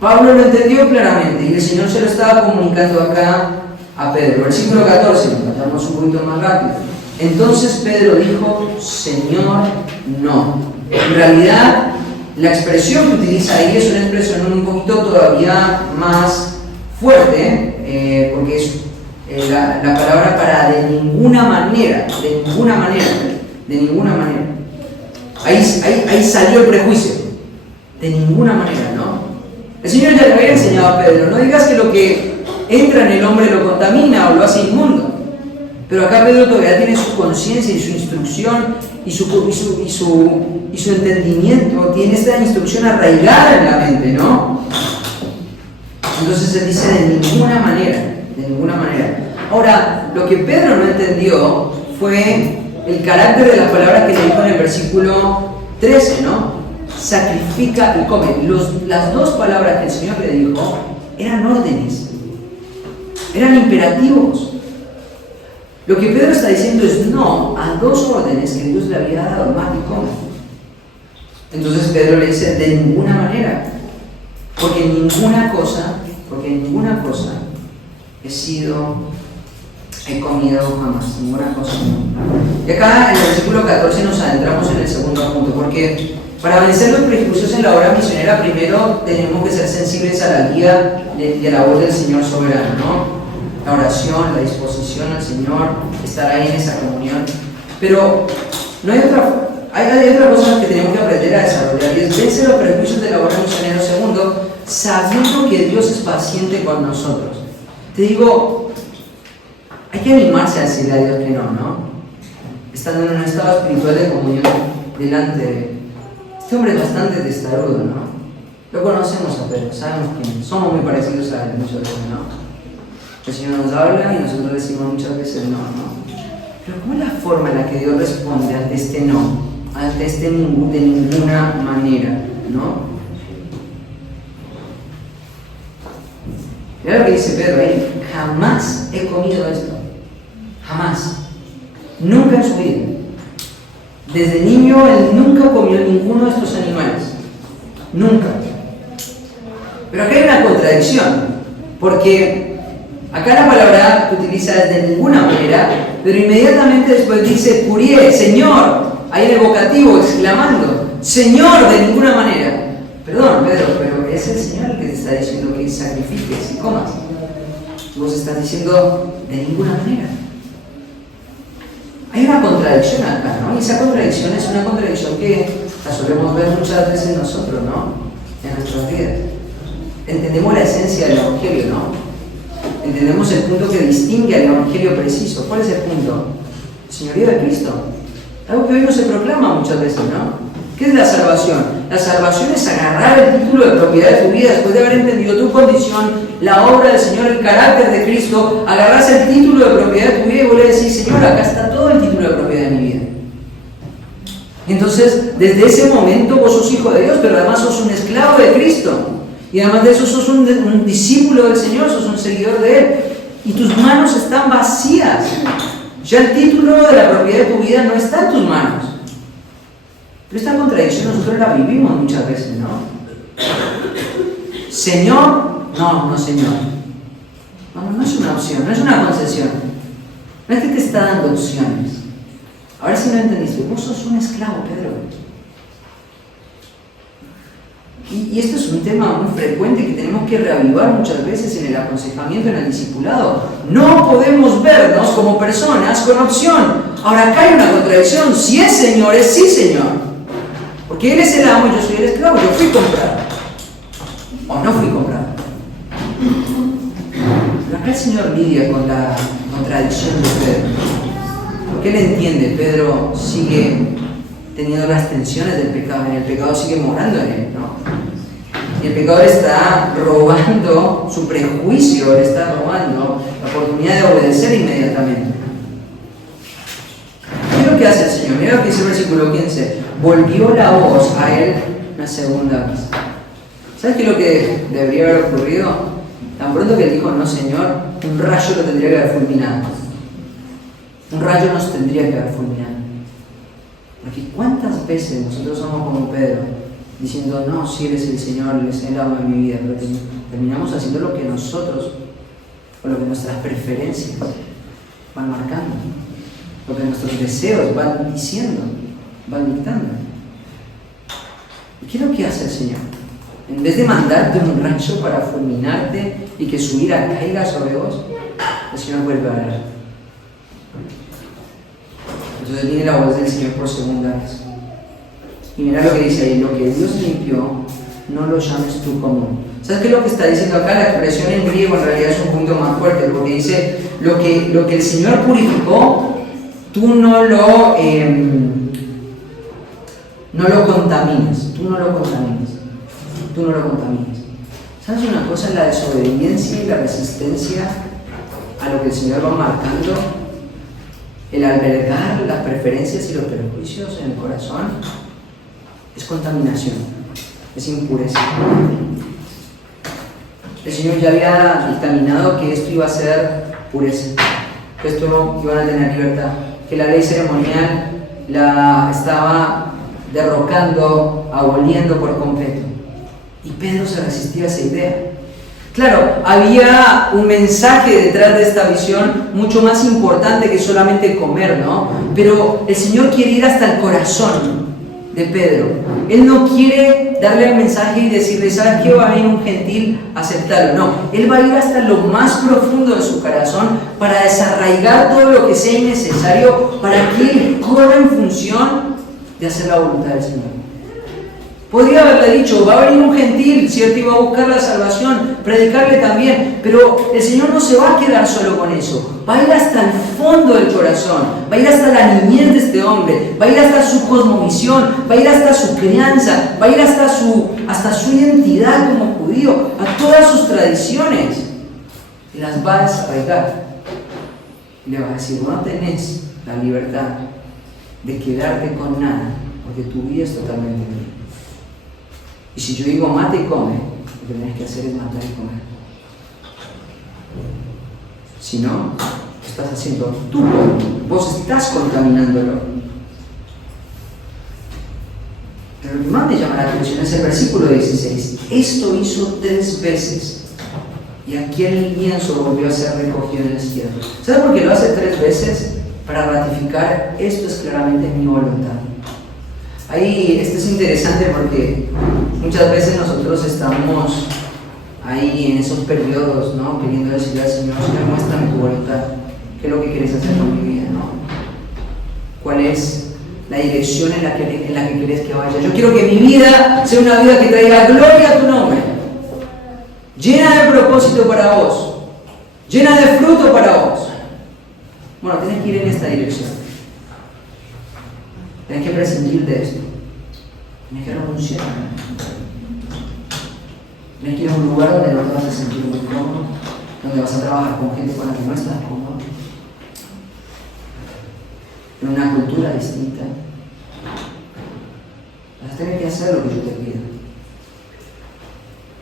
Pablo lo entendió claramente y el Señor se lo estaba comunicando acá a Pedro. Versículo 14, vamos un poquito más rápido. Entonces Pedro dijo, Señor, no. En realidad, la expresión que utiliza ahí es una expresión un poquito todavía más fuerte, porque es la palabra para de ninguna manera. Ahí salió el prejuicio. De ninguna manera, ¿no? El Señor ya le había enseñado a Pedro, no digas que lo que entra en el hombre lo contamina o lo hace inmundo. Pero acá Pedro todavía tiene su conciencia y su instrucción y su entendimiento, tiene esta instrucción arraigada en la mente, ¿no? Entonces él dice de ninguna manera. Ahora, lo que Pedro no entendió fue el carácter de la palabra que le dijo en el versículo 13, ¿no? Sacrifica y come. Las dos palabras que el Señor le dijo eran órdenes, eran imperativos. Lo que Pedro está diciendo es no a dos órdenes que Dios le había dado, mate y come. Entonces Pedro le dice de ninguna manera, porque en ninguna cosa he comido jamás, ninguna cosa no. Y acá en el versículo 14 nos adentramos en el segundo punto, porque para vencer los prejuicios en la obra misionera, primero tenemos que ser sensibles a la guía y a la voz del Señor soberano, ¿no? La oración, la disposición al Señor, estar ahí en esa comunión. Pero no hay otra cosa que tenemos que aprender a desarrollar, y es vencer los prejuicios de la obra misionera. Segundo, sabiendo que Dios es paciente con nosotros. Te digo, hay que animarse a decirle a Dios que no. Estando en un estado espiritual de comunión delante de Él. Este hombre es bastante testarudo, ¿no? Lo conocemos a Pedro, sabemos quién es. Somos muy parecidos a Él muchas veces, ¿no? El Señor nos habla y nosotros decimos muchas veces no. Pero ¿cómo es la forma en la que Dios responde ante este no? Ante este de ninguna manera, ¿no? Mira lo que dice Pedro ahí. Jamás he comido esto. Jamás. Nunca en su vida. Desde niño él nunca comió ninguno de estos animales. Nunca. Pero acá hay una contradicción. Porque acá la palabra que utiliza es de ninguna manera, pero inmediatamente después dice Curie, Señor, ahí en el vocativo exclamando, Señor, de ninguna manera. Perdón, Pedro, pero es el Señor el que te está diciendo que sacrifiques y comas. Vos estás diciendo de ninguna manera. Hay una contradicción acá, ¿no? Y esa contradicción es una contradicción que la solemos ver muchas veces nosotros, ¿no? En nuestras vidas. Entendemos la esencia del Evangelio, ¿no? Entendemos el punto que distingue al Evangelio preciso. ¿Cuál es el punto? El señorío de Cristo. Algo que hoy no se proclama muchas veces, ¿no? ¿Qué es la salvación? La salvación es agarrar el título de propiedad de tu vida después de haber entendido tu condición, la obra del Señor, el carácter de Cristo. Agarras el título de propiedad de tu vida y vos le decís: Señor, acá está todo el título de propiedad de mi vida. Y entonces, desde ese momento vos sos hijo de Dios, pero además sos un esclavo de Cristo. Y además de eso sos un discípulo del Señor, sos un seguidor de Él. Y tus manos están vacías. Ya el título de la propiedad de tu vida no está en tus manos. Pero esta contradicción nosotros la vivimos muchas veces, ¿no? Señor, no, Señor. No es una opción, no es una concesión. No es que te está dando opciones. Ahora sí no entendiste, vos sos un esclavo, Pedro. Y esto es un tema muy frecuente que tenemos que reavivar muchas veces en el aconsejamiento, en el discipulado. No podemos vernos como personas con opción. Ahora acá hay una contradicción. Si es Señor, es sí, Señor. Porque Él es el amo y yo soy el esclavo. Yo fui comprado. O no fui comprado. Pero acá el Señor lidia con la contradicción de Pedro. Porque Él entiende, Pedro sigue teniendo las tensiones del pecado y el pecado sigue morando en él, ¿no? Y el pecado está robando su prejuicio, le está robando la oportunidad de obedecer inmediatamente. Mira lo que hace el Señor, mira lo que dice el versículo 15. Volvió la voz a él una segunda vez. ¿Sabes qué es lo que debería haber ocurrido? Tan pronto que él dijo no, Señor, un rayo lo tendría que haber fulminado. Un rayo nos tendría que haber fulminado. Porque ¿cuántas veces nosotros somos como Pedro, diciendo, no, si eres el Señor, eres el amo de mi vida, pero terminamos haciendo lo que nosotros, o lo que nuestras preferencias van marcando, lo que nuestros deseos van diciendo, van dictando? ¿Y qué es lo que hace el Señor? En vez de mandarte un rayo para fulminarte y que su ira caiga sobre vos, el Señor vuelve a hablar. Entonces viene la voz del Señor por segunda vez. Y mira lo que dice ahí: lo que Dios limpió, no lo llames tú común. ¿Sabes qué es lo que está diciendo acá? La expresión en griego en realidad es un punto más fuerte, porque dice: lo que el Señor purificó, tú no lo contamines. Tú no lo contaminas. Tú no lo contaminas. ¿Sabes una cosa? La desobediencia y la resistencia a lo que el Señor va marcando, el albergar las preferencias y los prejuicios en el corazón, es contaminación, es impureza. El Señor ya había dictaminado que esto iba a ser pureza, que esto iban a tener libertad, que la ley ceremonial la estaba derrocando, aboliendo por completo. Y Pedro se resistía a esa idea. Claro, había un mensaje detrás de esta visión mucho más importante que solamente comer, ¿no? Pero el Señor quiere ir hasta el corazón de Pedro. Él no quiere darle el mensaje y decirle, ¿sabes qué? Va a venir un gentil a aceptarlo. No, Él va a ir hasta lo más profundo de su corazón para desarraigar todo lo que sea innecesario para que Él corra en función de hacer la voluntad del Señor. Podría haberle dicho, va a venir un gentil, ¿cierto? Y va a buscar la salvación, predicarle también. Pero el Señor no se va a quedar solo con eso. Va a ir hasta el fondo del corazón, va a ir hasta la niñez de este hombre, va a ir hasta su cosmovisión, va a ir hasta su crianza, va a ir hasta su identidad como judío, a todas sus tradiciones. Y las va a desarraigar. Y le va a decir, no tenés la libertad de quedarte con nada, porque tu vida es totalmente mía. Y si yo digo mata y come, lo que tenés que hacer es matar y comer. Si no, ¿qué estás haciendo tú? Vos estás contaminándolo. Pero lo que más me llama la atención es el versículo 16. Esto hizo 3 veces. Y aquel lienzo volvió a ser recogido en el cielo. ¿Sabes por qué lo hace 3 veces? Para ratificar, esto es claramente mi voluntad. Ahí, esto es interesante porque muchas veces nosotros estamos ahí en esos periodos, ¿no? Queriendo decirle al Señor, Señor, muéstrame tu voluntad. ¿Qué es lo que quieres hacer con mi vida, no? ¿Cuál es la dirección en la que quieres que vaya? Yo quiero que mi vida sea una vida que traiga gloria a tu nombre, llena de propósito para vos, llena de fruto para vos. Bueno, tienes que ir en esta dirección. Tienes que prescindir de esto. Tienes que renunciar. Tienes que ir a un lugar donde no te vas a sentir muy cómodo, donde vas a trabajar con gente con la que no estás cómodo, en una cultura distinta. Vas a tener que hacer lo que yo te pido.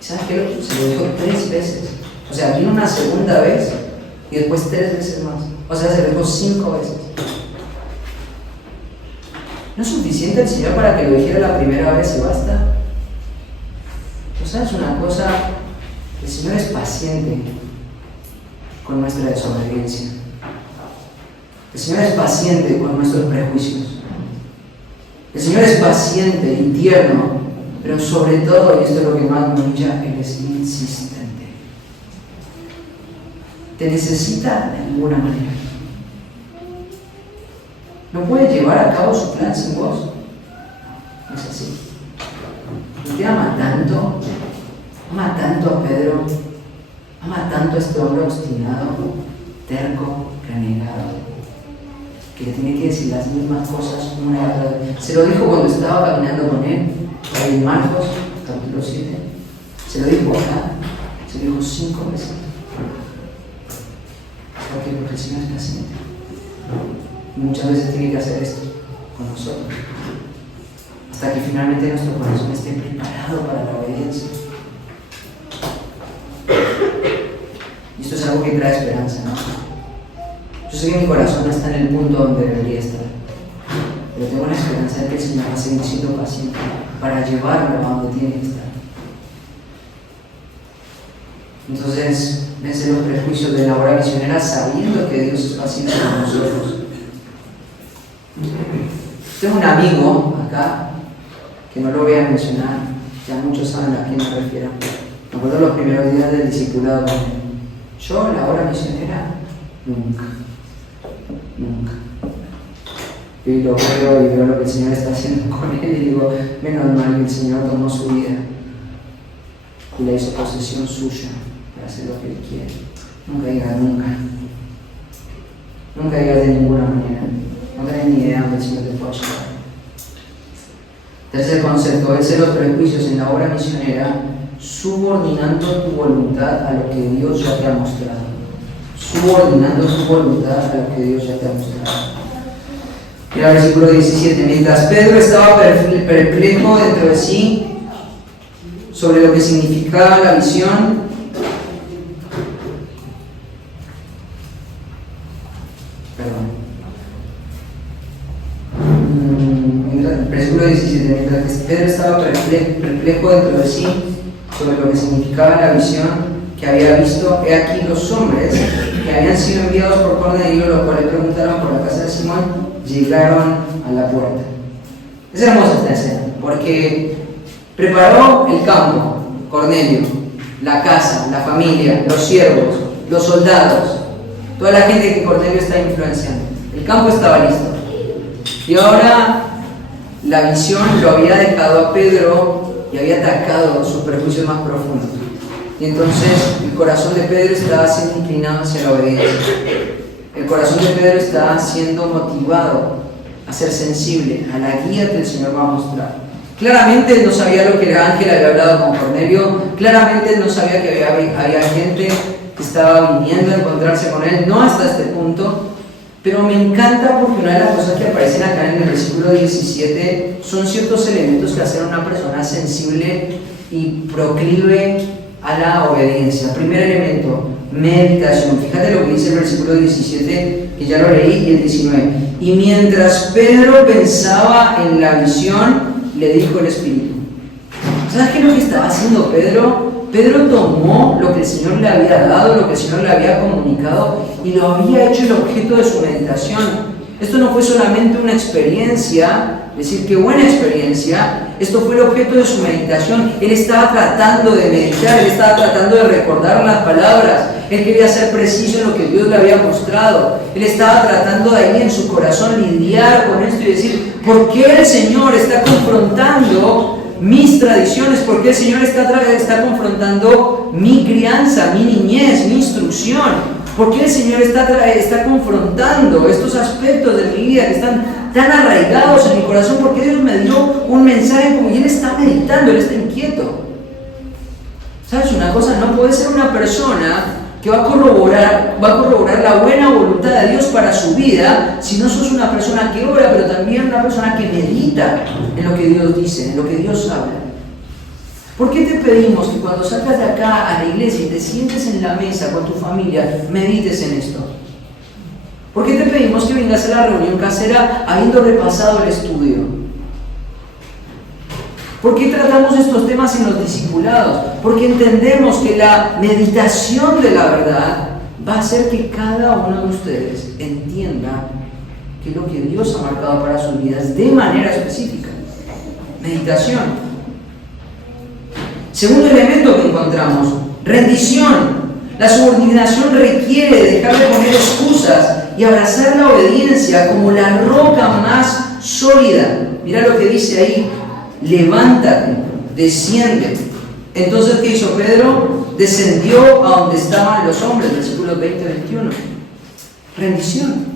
¿Y sabes qué? Se lo dijo 3 veces. O sea, vino una segunda vez y después 3 veces más. O sea, se lo dijo 5 veces. ¿No es suficiente el Señor para que lo dijera la primera vez y basta? ¿Tú sabes una cosa? El Señor es paciente con nuestra desobediencia. El Señor es paciente con nuestros prejuicios. El Señor es paciente y tierno, pero sobre todo, y esto es lo que más me humilla, Él es insistente. Te necesita de alguna manera. No puede llevar a cabo su plan sin vos. No es así. Y te ama tanto a Pedro, ama tanto a este hombre obstinado, terco, renegado, que le tiene que decir las mismas cosas una y otra vez. Se lo dijo cuando estaba caminando con él, ahí en Marcos, capítulo 7. Se lo dijo acá, se lo dijo 5 veces. ¿Por qué? Porque el Señor es paciente. Y muchas veces tiene que hacer esto con nosotros, hasta que finalmente nuestro corazón esté preparado para la obediencia. Y esto es algo que trae esperanza, ¿no? Yo sé que mi corazón no está en el punto donde debería estar, pero tengo la esperanza de que el Señor va a seguir siendo paciente para llevarlo a donde tiene que estar. Entonces, vence los prejuicios de la obra misionera sabiendo que Dios es paciente con nosotros. Tengo un amigo acá, que no lo voy a mencionar, ya muchos saben a quién me refiero. Me acuerdo los primeros días del discipulado con él. Yo, la obra misionera, nunca. Y lo veo y veo lo que el Señor está haciendo con él y digo, menos mal que el Señor tomó su vida y la hizo posesión suya para hacer lo que Él quiere. Nunca digas nunca. Nunca digas de ninguna manera. No tenés ni idea dónde el Señor te puede ayudar. Tercer concepto, vence los prejuicios en la obra misionera, subordinando tu voluntad a lo que Dios ya te ha mostrado. Subordinando tu voluntad a lo que Dios ya te ha mostrado. Mira el versículo 17. Mientras Pedro estaba perplejo dentro de sí sobre lo que significaba la visión, versículo 17, mientras Pedro estaba perplejo dentro de sí sobre lo que significaba la visión que había visto, he aquí los hombres que habían sido enviados por Cornelio, los cuales preguntaron por la casa de Simón, llegaron a la puerta. Es hermosa esta escena, porque preparó el campo, Cornelio, la casa, la familia, los siervos, los soldados, toda la gente que Cornelio está influenciando. El campo estaba listo. Y ahora la visión lo había dejado a Pedro y había atacado sus prejuicios más profundos. Y entonces el corazón de Pedro estaba siendo inclinado hacia la obediencia. El corazón de Pedro estaba siendo motivado a ser sensible a la guía que el Señor va a mostrar. Claramente él no sabía lo que el ángel había hablado con Cornelio. Claramente él no sabía que había gente que estaba viniendo a encontrarse con él. No hasta este punto. Pero me encanta porque una de las cosas que aparecen acá en el versículo 17 son ciertos elementos que hacen a una persona sensible y proclive a la obediencia. Primer elemento, meditación. Fíjate lo que dice el versículo 17, que ya lo leí, y el 19. Y mientras Pedro pensaba en la visión, le dijo el Espíritu. ¿Sabes qué es lo que estaba haciendo Pedro? Pedro tomó lo que el Señor le había dado, lo que el Señor le había comunicado y lo había hecho el objeto de su meditación. Esto no fue solamente una experiencia, es decir, qué buena experiencia, esto fue el objeto de su meditación. Él estaba tratando de meditar, él estaba tratando de recordar las palabras, él quería ser preciso en lo que Dios le había mostrado, él estaba tratando de ahí en su corazón lidiar con esto y decir, ¿por qué el Señor está confrontando mis tradiciones? ¿Por qué el Señor está confrontando mi crianza, mi niñez, mi instrucción? ¿Por qué el Señor está confrontando estos aspectos de mi vida que están tan arraigados en mi corazón? Porque Dios me dio un mensaje como, y Él meditando, él está inquieto. ¿Sabes una cosa? No puede ser una persona que va a corroborar la buena voluntad de Dios para su vida si no sos una persona que ora, pero también una persona que medita en lo que Dios dice, en lo que Dios habla. ¿Por qué te pedimos que cuando salgas de acá a la iglesia y te sientes en la mesa con tu familia, medites en esto? ¿Por qué te pedimos que vengas a la reunión casera habiendo repasado el estudio? ¿Por qué tratamos estos temas en los discipulados? Porque entendemos que la meditación de la verdad va a hacer que cada uno de ustedes entienda qué es lo que Dios ha marcado para sus vidas de manera específica. Meditación. Segundo elemento que encontramos, rendición. La subordinación requiere dejar de poner excusas y abrazar la obediencia como la roca más sólida. Mira lo que dice ahí, levántate, desciende. Entonces, ¿qué hizo Pedro? Descendió a donde estaban los hombres, versículos 20 y 21. Rendición.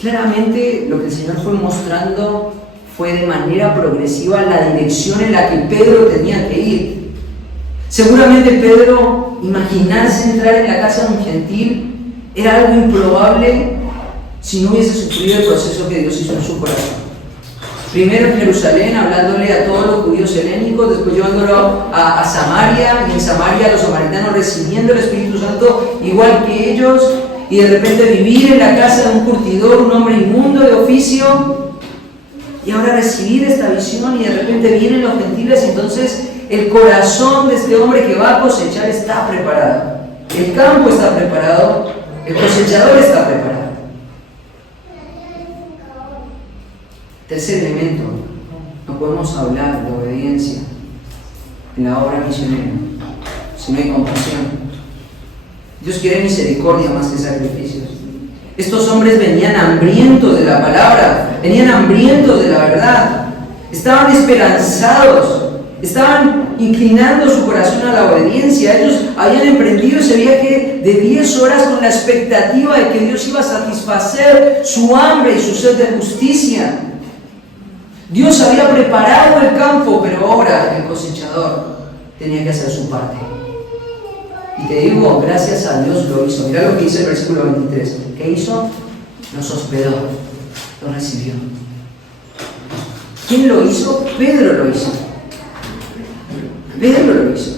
Claramente lo que el Señor fue mostrando fue de manera progresiva la dirección en la que Pedro tenía que ir. Seguramente Pedro, imaginarse entrar en la casa de un gentil era algo improbable si no hubiese sufrido el proceso que Dios hizo en su corazón. Primero en Jerusalén, hablándole a todos los judíos helénicos, después llevándolo a Samaria, y en Samaria los samaritanos recibiendo el Espíritu Santo igual que ellos, y de repente vivir en la casa de un curtidor, un hombre inmundo de oficio, y ahora recibir esta visión y de repente vienen los gentiles, y entonces el corazón de este hombre que va a cosechar está preparado. El campo está preparado, el cosechador está preparado. Tercer elemento, no podemos hablar de obediencia en la obra misionera si no hay compasión. Dios quiere misericordia más que sacrificios. Estos hombres venían hambrientos de la palabra, venían hambrientos de la verdad, estaban esperanzados, estaban inclinando su corazón a la obediencia. Ellos habían emprendido ese viaje de 10 horas con la expectativa de que Dios iba a satisfacer su hambre y su sed de justicia. Dios había preparado el campo, pero ahora el cosechador tenía que hacer su parte. Y te digo, gracias a Dios lo hizo. Mira lo que dice el versículo 23. ¿Qué hizo? Los hospedó, los recibió. ¿Quién lo hizo? Pedro lo hizo. Pedro lo hizo.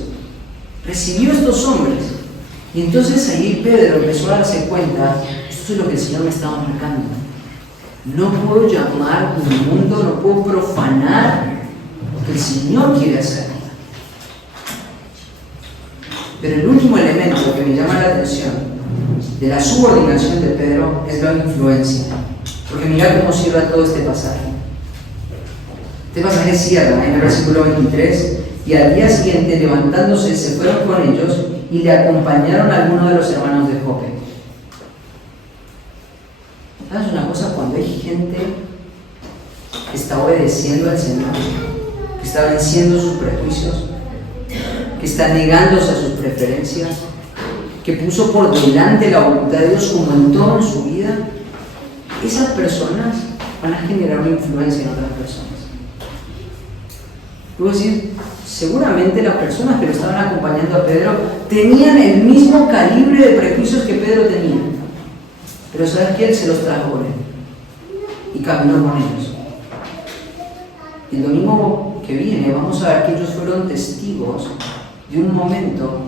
Recibió a estos hombres. Y entonces ahí Pedro empezó a darse cuenta, esto es lo que el Señor me estaba marcando. No puedo llamar un mundo, no puedo profanar lo que el Señor quiere hacer. Pero el último elemento que me llama la atención de la subordinación de Pedro es la influencia. Porque mira cómo cierra todo este pasaje. Este pasaje cierra en el versículo 23, y al día siguiente, levantándose, se fueron con ellos y le acompañaron a algunos de los hermanos de Jope. ¿Sabes una cosa? Cuando hay gente que está obedeciendo al Señor, que está venciendo sus prejuicios, que está negándose a sus preferencias, que puso por delante la voluntad de Dios como en todo en su vida, esas personas van a generar una influencia en otras personas. Puedo decir, seguramente las personas que lo estaban acompañando a Pedro tenían el mismo calibre de prejuicios que Pedro tenía. Pero ¿sabes qué? Él se los trajo por él y caminó con ellos. Y el domingo que viene vamos a ver que ellos fueron testigos de un momento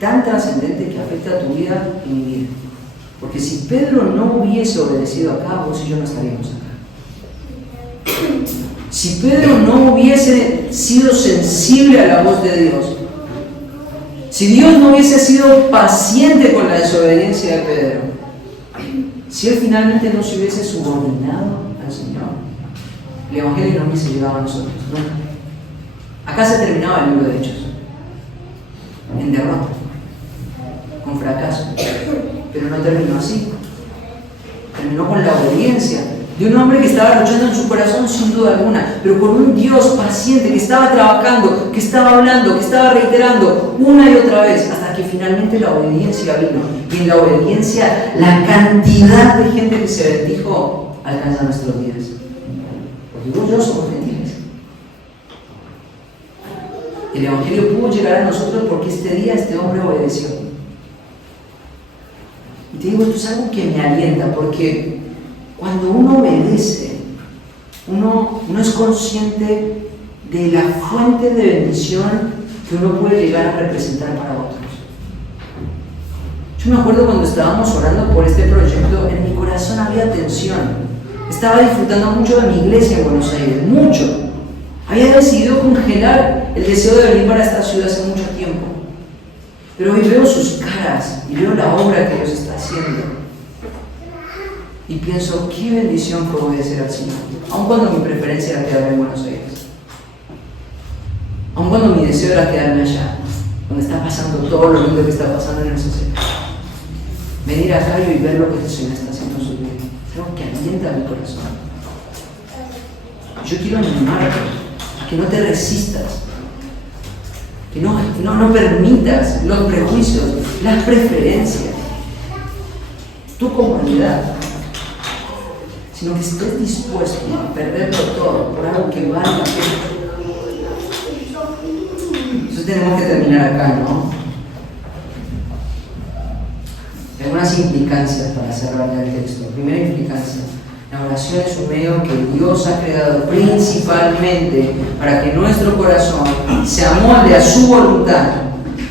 tan trascendente que afecta a tu vida y mi vida. Porque si Pedro no hubiese obedecido acá, vos y yo no estaríamos acá. Si Pedro no hubiese sido sensible a la voz de Dios, si Dios no hubiese sido paciente con la desobediencia de Pedro, si él finalmente no se hubiese subordinado al Señor, el Evangelio no hubiese llegado a nosotros, nunca. Acá se terminaba el libro de Hechos, en derrota, con fracaso, pero no terminó así. Terminó con la obediencia de un hombre que estaba luchando en su corazón sin duda alguna, pero con un Dios paciente que estaba trabajando, que estaba hablando, que estaba reiterando una y otra vez, hasta que finalmente la obediencia vino. Y en la obediencia la cantidad de gente que se bendijo alcanza nuestros días. Porque vos y yo somos gentiles. el Evangelio pudo llegar a nosotros porque este día este hombre obedeció. Y te digo, esto es algo que me alienta, porque cuando uno obedece, uno es consciente de la fuente de bendición que uno puede llegar a representar para otros. Yo me acuerdo cuando estábamos orando por este proyecto, en mi corazón había tensión. Estaba disfrutando mucho de mi iglesia en Buenos Aires, mucho. Había decidido congelar el deseo de venir para esta ciudad hace mucho tiempo. Pero hoy veo sus caras y veo la obra que Dios está haciendo. Y pienso, qué bendición fue obedecer al Señor. Aun cuando mi preferencia era quedarme en Buenos Aires. Aun cuando mi deseo era quedarme allá, donde está pasando todo lo lindo que está pasando en el sociedad. Venir acá y ver lo que el Señor está haciendo en su vida. Creo que alienta mi corazón. Yo quiero animarte a que no te resistas, que no permitas los prejuicios, las preferencias, tu comodidad, sino que estés dispuesto a perderlo todo por algo que valga la pena. Entonces tenemos que terminar acá, ¿no? Algunas implicancias para cerrar el texto. Primera implicancia: la oración es un medio que Dios ha creado principalmente para que nuestro corazón se amolde a su voluntad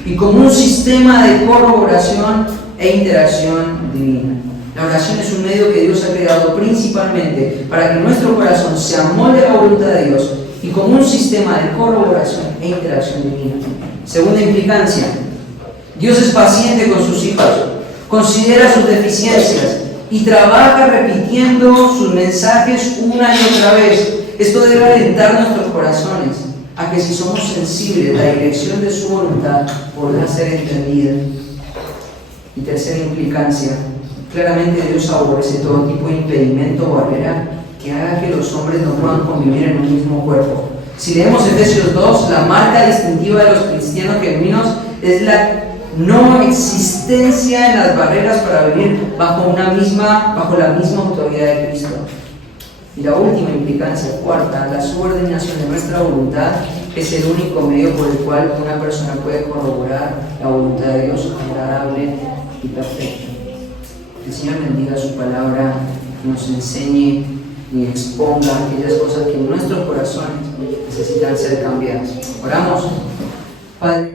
y como un sistema de corroboración e interacción divina. La oración es un medio que Dios ha creado principalmente para que nuestro corazón se amolde a la voluntad de Dios y como un sistema de corroboración e interacción divina. Segunda implicancia: Dios es paciente con sus hijos, considera sus deficiencias y trabaja repitiendo sus mensajes una y otra vez. Esto debe alentar nuestros corazones a que, si somos sensibles, la dirección de su voluntad podrá ser entendida. Y tercera implicancia: claramente Dios aborrece todo tipo de impedimento o barrera que haga que los hombres no puedan convivir en un mismo cuerpo. Si leemos Efesios 2, la marca distintiva de los cristianos genuinos es la no existencia en las barreras para vivir bajo la misma autoridad de Cristo. Y la última implicancia, cuarta: la subordinación de nuestra voluntad es el único medio por el cual una persona puede corroborar la voluntad de Dios agradable y perfecta. Que el Señor bendiga su palabra, que nos enseñe y exponga aquellas cosas que en nuestros corazones necesitan ser cambiadas. Oramos. Padre.